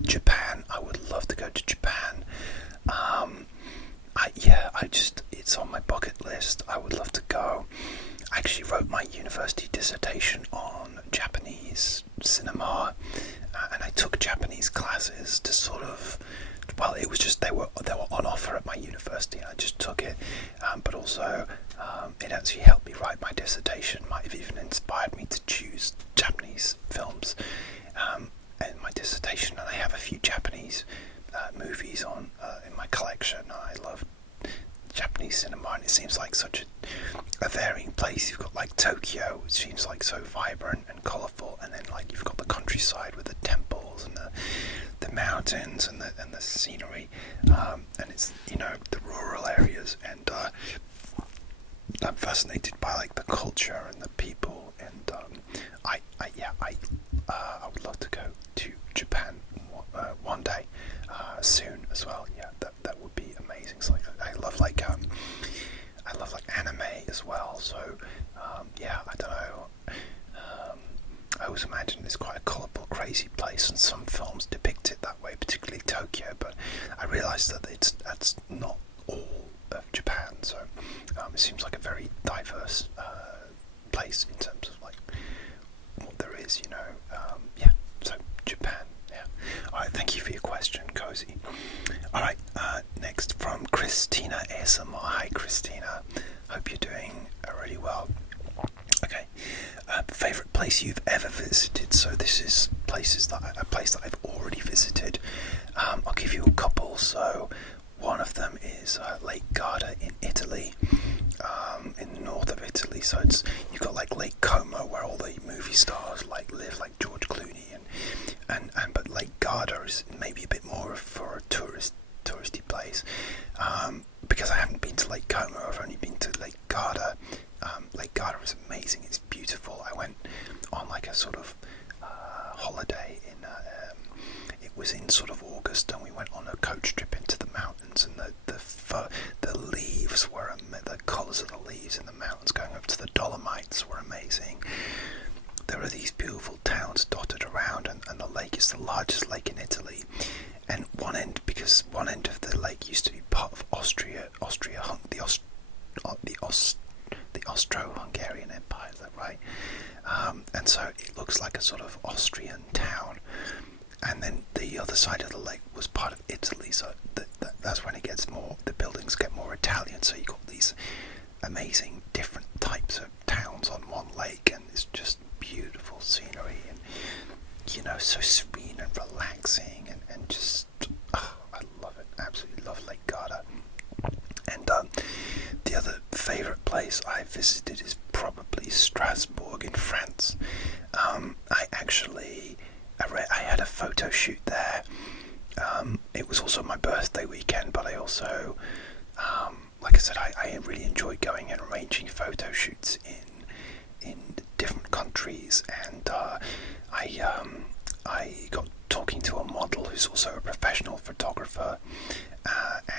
Japan. I would love to go to Japan. It's on my bucket list. I would love to go. I actually wrote my university dissertation on Japanese cinema, and I took Japanese classes to sort of, well, it was just they were on offer at my university, and I just took it. But also, it actually helped me write my dissertation. Might have even inspired me to choose Japanese films in my dissertation. And I have a few Japanese movies in my collection. I love Japanese cinema, and it seems like such a varying place. You've got like Tokyo, which seems like so vibrant and colourful, and then like you've got the countryside with the temples and the mountains and the scenery, and it's, you know, the rural areas, and I'm fascinated by like the culture and the people, and I would love to go to Japan one day, soon as well. Yeah, that would be amazing. So like, I love like anime as well. So I don't know. I always imagine it's quite a colourful, crazy place, and some films depict it that way, particularly Tokyo. But I realise that that's not all of Japan. So it seems like a very diverse place in terms of like what there is, you know. So Japan. Yeah. All right. Thank you for your question, Cozy. All right. Next from Christina ASMR. Hi, Christina. Hope you're doing really well. Okay. Favorite place you've ever visited? So this is a place that I've already visited. I'll give you a couple. So one of them is Lake Garda in Italy, in the north of Italy. So you've got like Lake Como, where all the movie stars like live, like George Clooney, but Lake Garda is maybe a bit more for a touristy place. Because I haven't been to Lake Como, I've only been to Lake Garda. Lake Garda is amazing. It's beautiful. I went on like a sort of holiday it was in sort of August, and we went on a coach trip into the mountains, and the leaves were the colours of the leaves in the mountains going up to the Dolomites were amazing. There are these beautiful towns dotted around, and the lake is the largest lake in Italy. And one end of the lake used to be part of the Austro-Hungarian Empire. Is that right? And so looks like a sort of Austrian town, and then the other side of the lake was part of Italy, so that's when it gets more, the buildings get more Italian, so you got these amazing different types of towns on one lake, and it's just beautiful scenery, and so serene and relaxing, and just I love it, absolutely love Lake Garda. And the other favourite place I visited is probably Strasbourg in France. I had a photo shoot there. It was also my birthday weekend, but I also, like I said, I really enjoy going and arranging photo shoots in different countries, and I got talking to a model who's also a professional photographer,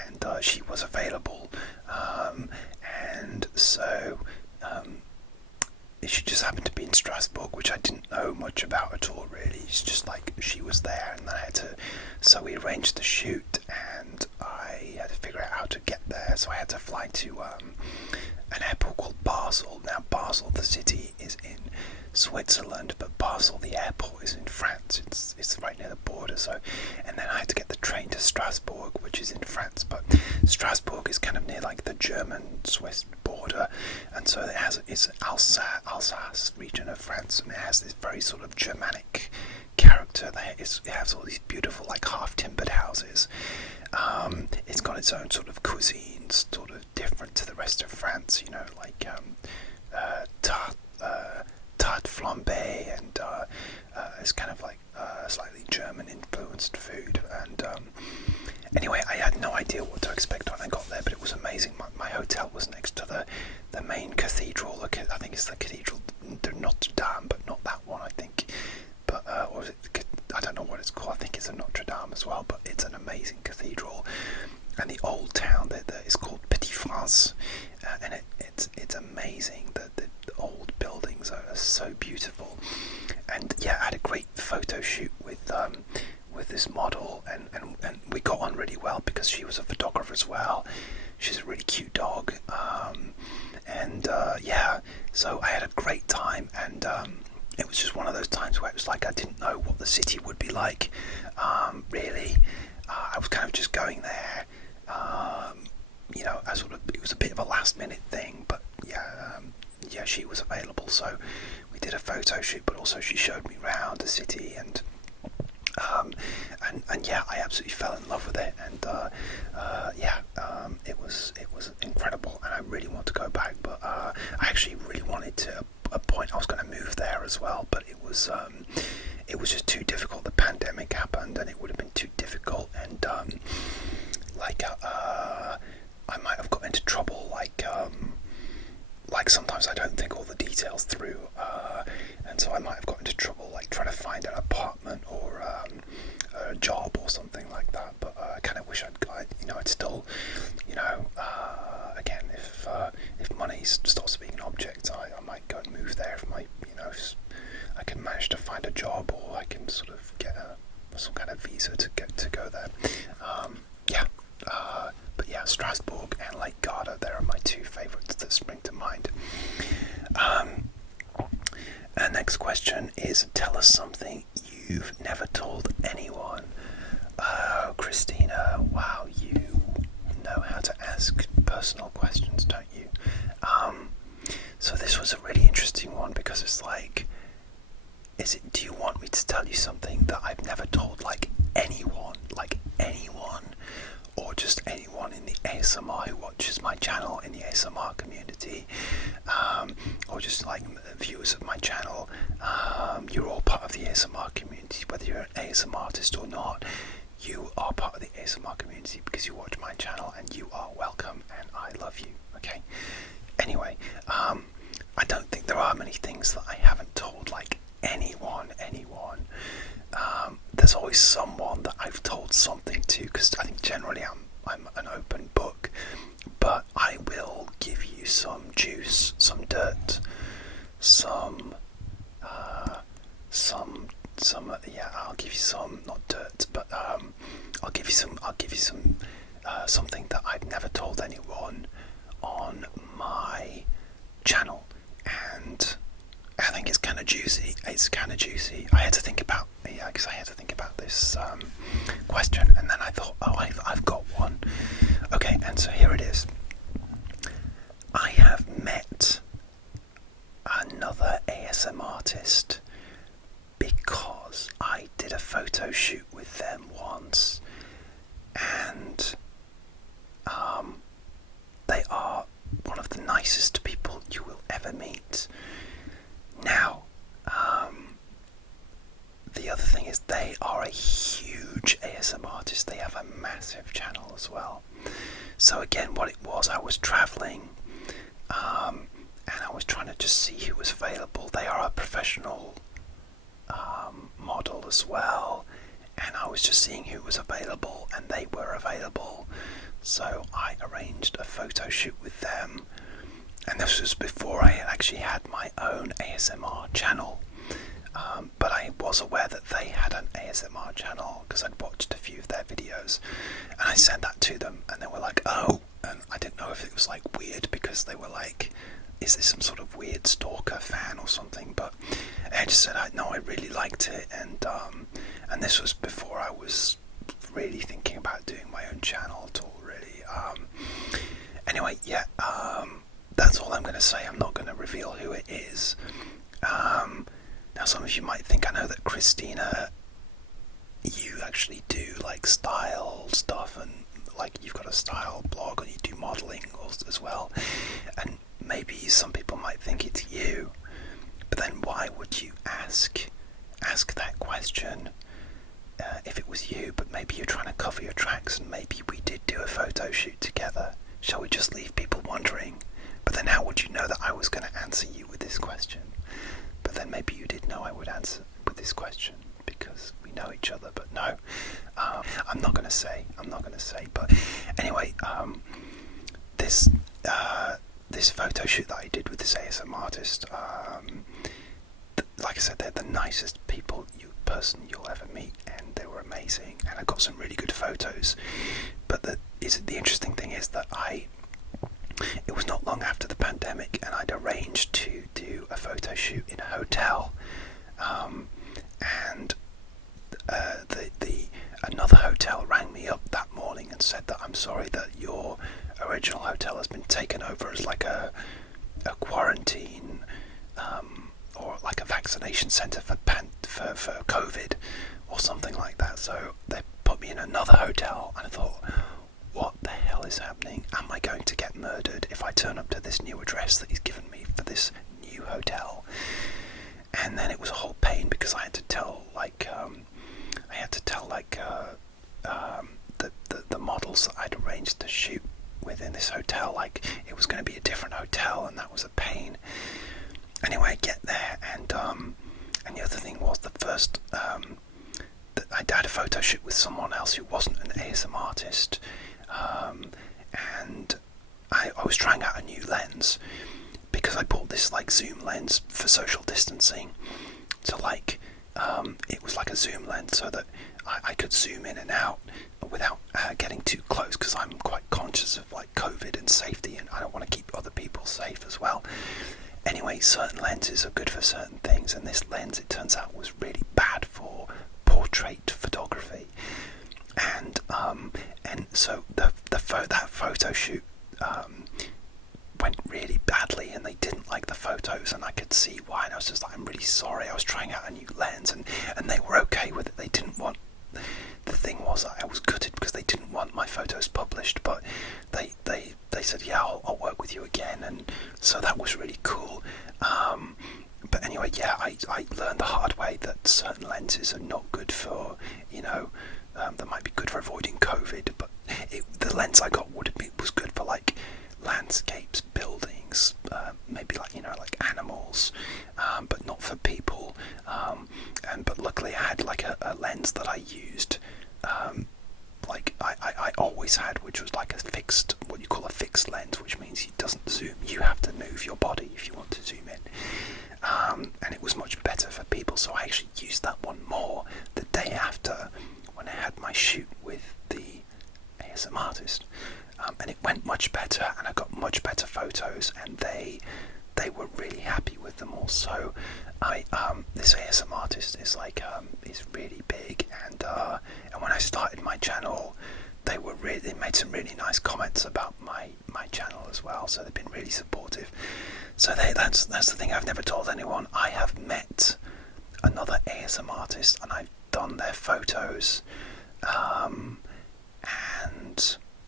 and she was available, and so she just happened to be in Strasbourg, which I didn't know much about at all, really. It's just like she was there, and so we arranged the shoot, and I had to figure out how to get there, so I had to fly to an airport called Basel. Now, Basel, the city, is in Switzerland, but Basel, the airport, is in France. It's right near the border. So, and then I had to get the train to Strasbourg, which is in France. But Strasbourg is kind of near like the German-Swiss border, and so it's Alsace region of France, and it has this very sort of Germanic character. It has all these beautiful like half-timbered houses. It's got its own sort of cuisine, sort of different to the rest of France. Like tarte flambée, and it's kind of like slightly German influenced food. And anyway, I had no idea what to expect when I got there, but it was amazing. My hotel was next to the main cathedral. I think it's the Cathedral de Notre Dame, but not that one, I think. But or is it? I don't know what it's called. I think it's a Notre Dame as well, but it's an amazing cathedral. And the old town that is called Petit France, and it's amazing. The old buildings are so beautiful, and yeah, I had a great photo shoot with this model, and we got on really well because she was a photographer as well. She's a really cute dog, and yeah, so I had a great time, and it was just one of those times where it was like I didn't know what the city would be like. Really, I was kind of just going there. It was a bit of a last minute thing, but yeah, she was available, so we did a photo shoot, but also she showed me around the city, and yeah, I absolutely fell in love with it, and it was incredible, and I really want to go back, but I actually really wanted to. A point I was going to move there as well, but it was just too difficult. The pandemic happened, and it would have been too difficult, and I might have got into trouble, like sometimes I don't think all the details through, and so I might have got into trouble, like trying to find an apartment or a job or something like that. But I kind of wish I'd still, again, if money stops being an object, I might go and move there if I can manage to find a job, or I can sort of get some kind of visa to go there. But yeah, Strasbourg and Lake Garda, there are my two favourites that spring to mind. Our next question is, tell us something you've never told anyone. Oh, Christina, wow, you know how to ask personal questions, don't you? So this was a really interesting one, because it's like, do you want me to tell you something that I've never told anyone, or just anyone in the ASMR who watches my channel, in the ASMR community, or just viewers of my channel? You're all part of the ASMR community, whether you're an ASMR artist or not. You are part of the ASMR community because you watch my channel, and you are welcome, and I love you. Okay. Anyway, I don't think there are many things that I haven't told anyone. There's always someone that I've told something to, because I think generally I'm an open book, but I will give you some juice, some dirt, I'll give you some, not dirt, but I'll give you some something that I've never told anyone on my channel, and I think think it's kind of juicy. It's kind of juicy. I had to think about because I had to think about this question, and then I thought, oh, I've got one. Okay, and so here it is. I have met another ASM artist because I did a photo shoot with them once, and they are one of the nicest people you will ever meet. Now, the other thing is they are a huge ASM artist. They have a massive channel as well. So again, what it was, I was traveling, and I was trying to just see who was available. They are a professional model as well, and I was just seeing who was available, and they were available. So I arranged a photo shoot with them, and this was before I actually had my own ASMR channel. But I was aware that they had an ASMR channel because I'd watched a few of their videos, and I sent that to them, and they were like, oh, and I didn't know if it was like weird because they were like, is this some sort of weird stalker fan or something? But I just said, no, I really liked it, and this was before I was really thinking about doing my own channel at all, really. Anyway, yeah, that's all I'm going to say. I'm not going to reveal who it is. Now, some of you might think, I know that Christina, you actually do like style stuff, and like you've got a style blog and you do modelling as well, and maybe some people might think it's you, but then why would you ask that question if it was you? But maybe you're trying to cover your tracks, and maybe we did do a photo shoot together. Shall we just leave people wondering? But then how would you know that I was going to answer you with this question? But then maybe you did know I would answer with this question because we know each other. But no, I'm not going to say. But anyway, this photo shoot that I did with this ASM artist, like I said, they're the nicest person you'll ever meet, and they were amazing, and I got some really good photos. But the interesting thing is that it was not long after the pandemic, and I'd arranged to do a photo shoot in a hotel, and another hotel rang me up that morning and said that, I'm sorry that your original hotel has been taken over as like a quarantine or like a vaccination centre for COVID or something like that. So they put me in another hotel, and I thought, what the hell is happening? Am I going to get murdered if I turn up to this new address that he's given me for this new hotel? And then it was a whole pain because I had to tell the models that I'd arranged to shoot within this hotel, like it was going to be a different hotel, and that was a pain. Anyway, I get there, and the other thing was the first I had a photo shoot with someone else who wasn't an ASM artist, and I was trying out a new lens because I bought this like zoom lens for social distancing. So like it was like a zoom lens so that I could zoom in and out without getting too close, because I'm quite conscious of like COVID and safety, and I don't want to keep other people safe as well. Anyway, certain lenses are good for certain things, and this lens, it turns out, was really bad for portrait photography. And so that photo shoot went really badly, and they didn't like the photos, and I could see why, and I was just like, I'm really sorry, I was trying out a new lens, and they were okay with it. They didn't want, the thing was that I was gutted because they didn't want my photos published, but they said, yeah, I'll work with you again, and so that was really cool. But anyway, yeah, I learned the hard way that certain lenses are not good for, they might be good for avoiding COVID, but the lens I got was good for like landscapes, buildings, maybe like like animals, but not for people. But luckily I had like a lens that I used, like I always had, which was like what you call a fixed lens, which means it doesn't zoom. You have to move your body if you want to zoom in. And it was much better for people, so I actually used that one more the day after when I had my shoot with the ASM artist, and it went much better, and I got much better photos, and they were really happy with them also. this ASM artist is like is really big, and when I started my channel, they made some really nice comments about my channel as well. So they've been really supportive. So that's the thing I've never told anyone. I have met another ASM artist, and I've done their photos, and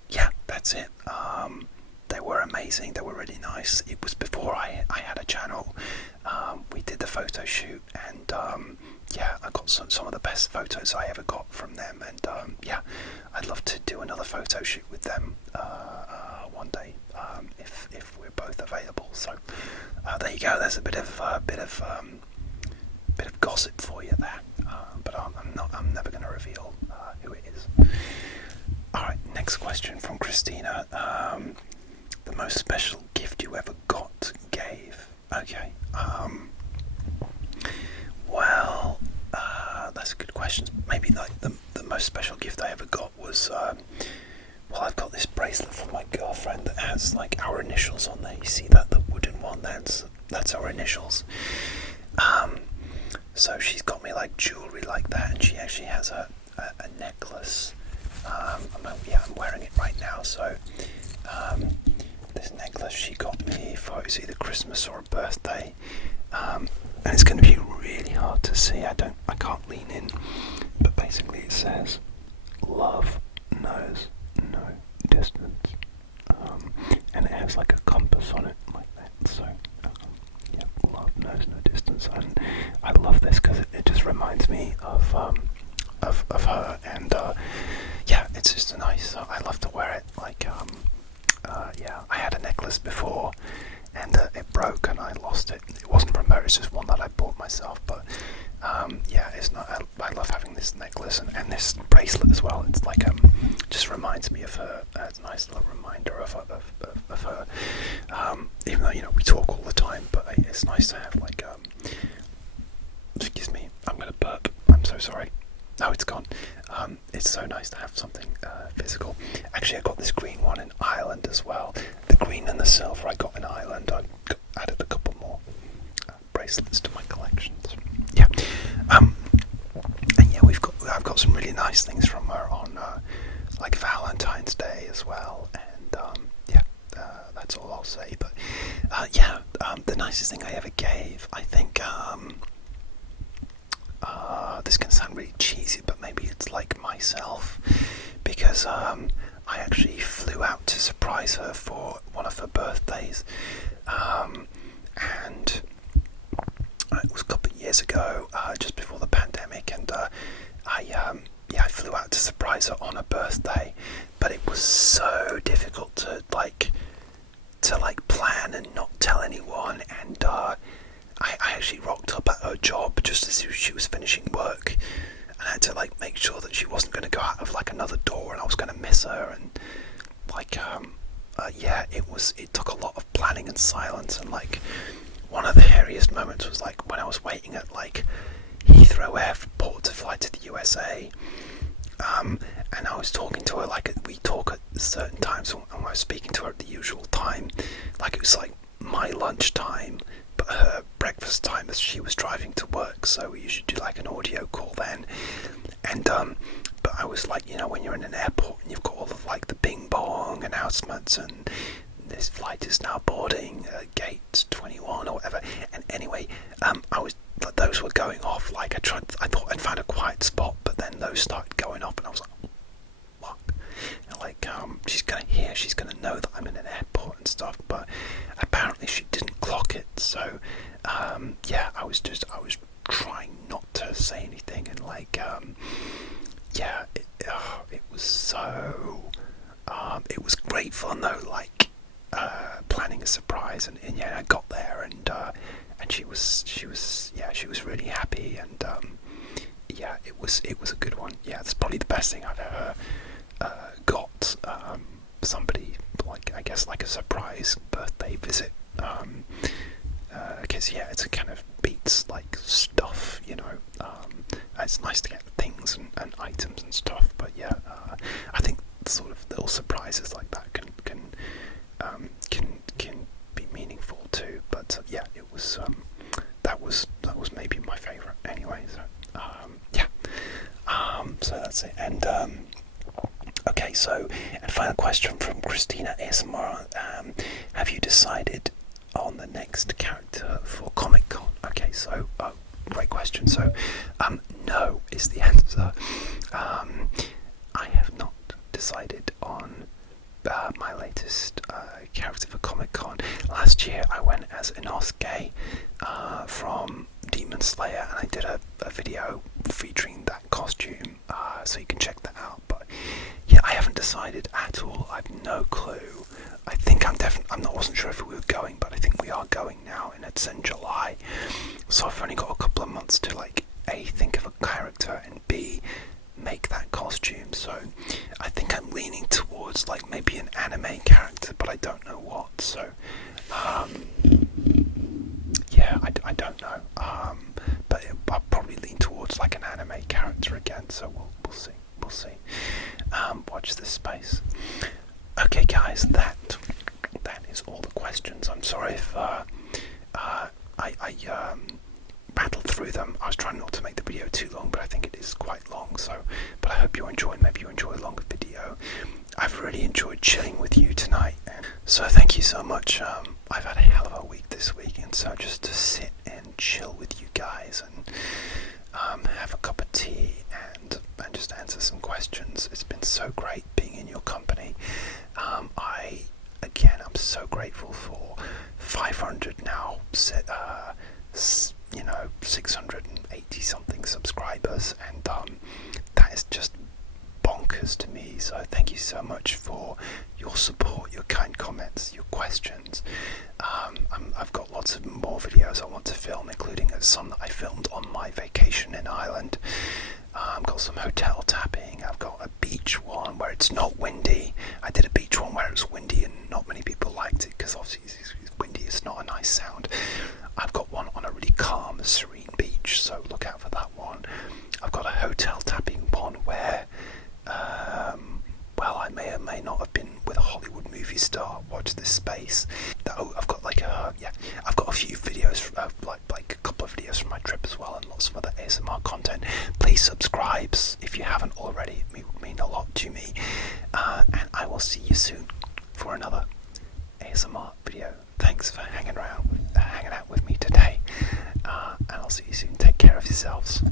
yeah, that's it. They were amazing. They were really nice. It was before I had a channel. We did the photo shoot, and yeah, I got some of the best photos I ever got from them. And yeah, I'd love to do another photo shoot with them one day if we're both available. So there you go. There's a bit of gossip for you there. But I'm never going to reveal who it is. All right, next question from Christina. The most special gift you ever got, gave. Okay. Well, that's a good question. Maybe like the most special gift I ever got was, well, I've got this bracelet from my girlfriend that has like our initials on there. You see that, the wooden one? That's our initials. So she's got me like jewellery like that, and she actually has a necklace. I'm wearing it right now. So this necklace she got me for either Christmas or a birthday, and it's going to be really hard to see. I can't lean in, but basically it says "Love knows no distance," and it has like a compass on it like that. So yeah, love knows no distance, and I love this because it just reminds me of her, and yeah, it's just a nice. I love to wear it. Like yeah, I had a necklace before, and it broke, and I lost it. It wasn't from her; it's just one that I bought myself. But yeah, it's not. I love having this necklace and this bracelet as well. It's like just reminds me of her. It's a nice little reminder of her. Even though we talk all the time, but it's nice to have like excuse me, I'm gonna burp. I'm so sorry. No, it's gone. It's so nice to have something physical. Actually, I got this green one in Ireland as well. The green and the silver I got in Ireland. I added a couple more bracelets to my collections. Yeah. And yeah, I've got some really nice things from her on like Valentine's Day as well. And yeah, that's all I'll say. But yeah, the nicest thing I ever gave, I think. This can sound really cheesy, but maybe it's like myself, because I actually flew out to surprise her for one of her birthdays, and it was a couple of years ago, just before the pandemic, and I flew out to surprise her on her birthday, but it was so difficult to plan and not tell anyone, and I actually rocked up at her job just as she was finishing work, and I had to make sure that she wasn't going to go out of another door, and I was going to miss her, and yeah, it took a lot of planning and silence, and one of the hairiest moments was when I was waiting at Heathrow Airport to fly to the USA, and I was talking to her we talk at certain times, and I was speaking to her at the usual time, it was my lunch time, but her breakfast time as she was driving to work, so we usually do an audio call then, and but I was when you're in an airport and you've got all of the bing bong announcements and this flight is now boarding gate 21 or whatever, and anyway, those were going off. I thought I'd found a quiet spot, but then those started going off, and I was like, fuck. And she's gonna know that I'm in an airport and stuff, but apparently she didn't clock it. So yeah, I was trying not to say anything, and yeah, it was so it was great fun though, planning a surprise, and yeah, I got there, and she was really happy, and yeah, it was a good one. Yeah, it's probably the best thing I've ever got somebody, I guess a surprise birthday visit, because yeah, it's a kind of beats stuff, it's nice to get things and items and stuff, but yeah, I think sort of little surprises like that can be meaningful too. But yeah, it was that was me. That's it. And okay, so and final question from Christina ASMR. Have you decided on the next character for Comic Con? Okay, so great question. So no is the answer. I have not decided on my latest character for Comic Con. Last year I went as Inosuke from Demon Slayer, and I did a video featuring that costume, so you can check that out. But yeah, I haven't decided at all. I have no clue. I think wasn't sure if we were going, but I think we are going now, and it's in July. So I've only got a couple of months to like A, think of a character, and B, make that costume. So I think I'm leaning towards like maybe an anime character, but I don't know what. So yeah, I don't know. But I'll probably lean towards like an anime character again. So we'll see. We'll see. Watch this space. Okay, guys, that is all the questions. I'm sorry if I rattled through them. I was trying not to make the video too long, but I think it is quite long. So, but I hope you enjoyed. Maybe you enjoy a longer video. I've really enjoyed chilling with you tonight. So thank you so much. I've had a hell of a week this week, and so just to sit and chill with you guys and have a cup of tea and just answer some questions. It's been so great being in your company. I'm so grateful for 500 now, 680 something subscribers, and that is just bonkers to me. So thank you so much for your support, your kind comments, your questions. I've got lots of more videos I want to film, including some that I filmed on my vacation in Ireland. I've got some hotel tapping. I've got a beach one where it's not windy. I did a beach one where it was windy and not many people liked it because obviously it's windy. It's not a nice sound. I've got one on a really calm, serene beach, so look out for that one. I've got a hotel tapping one where I may or may not have been with a Hollywood movie star. Watch this space. I've got I've got a few videos, like a couple of videos from my trip as well, and lots of other ASMR content. Please subscribe if you haven't already. It would mean a lot to me. And I will see you soon for another ASMR video. Thanks for hanging out with me today, and I'll see you soon. Take care of yourselves.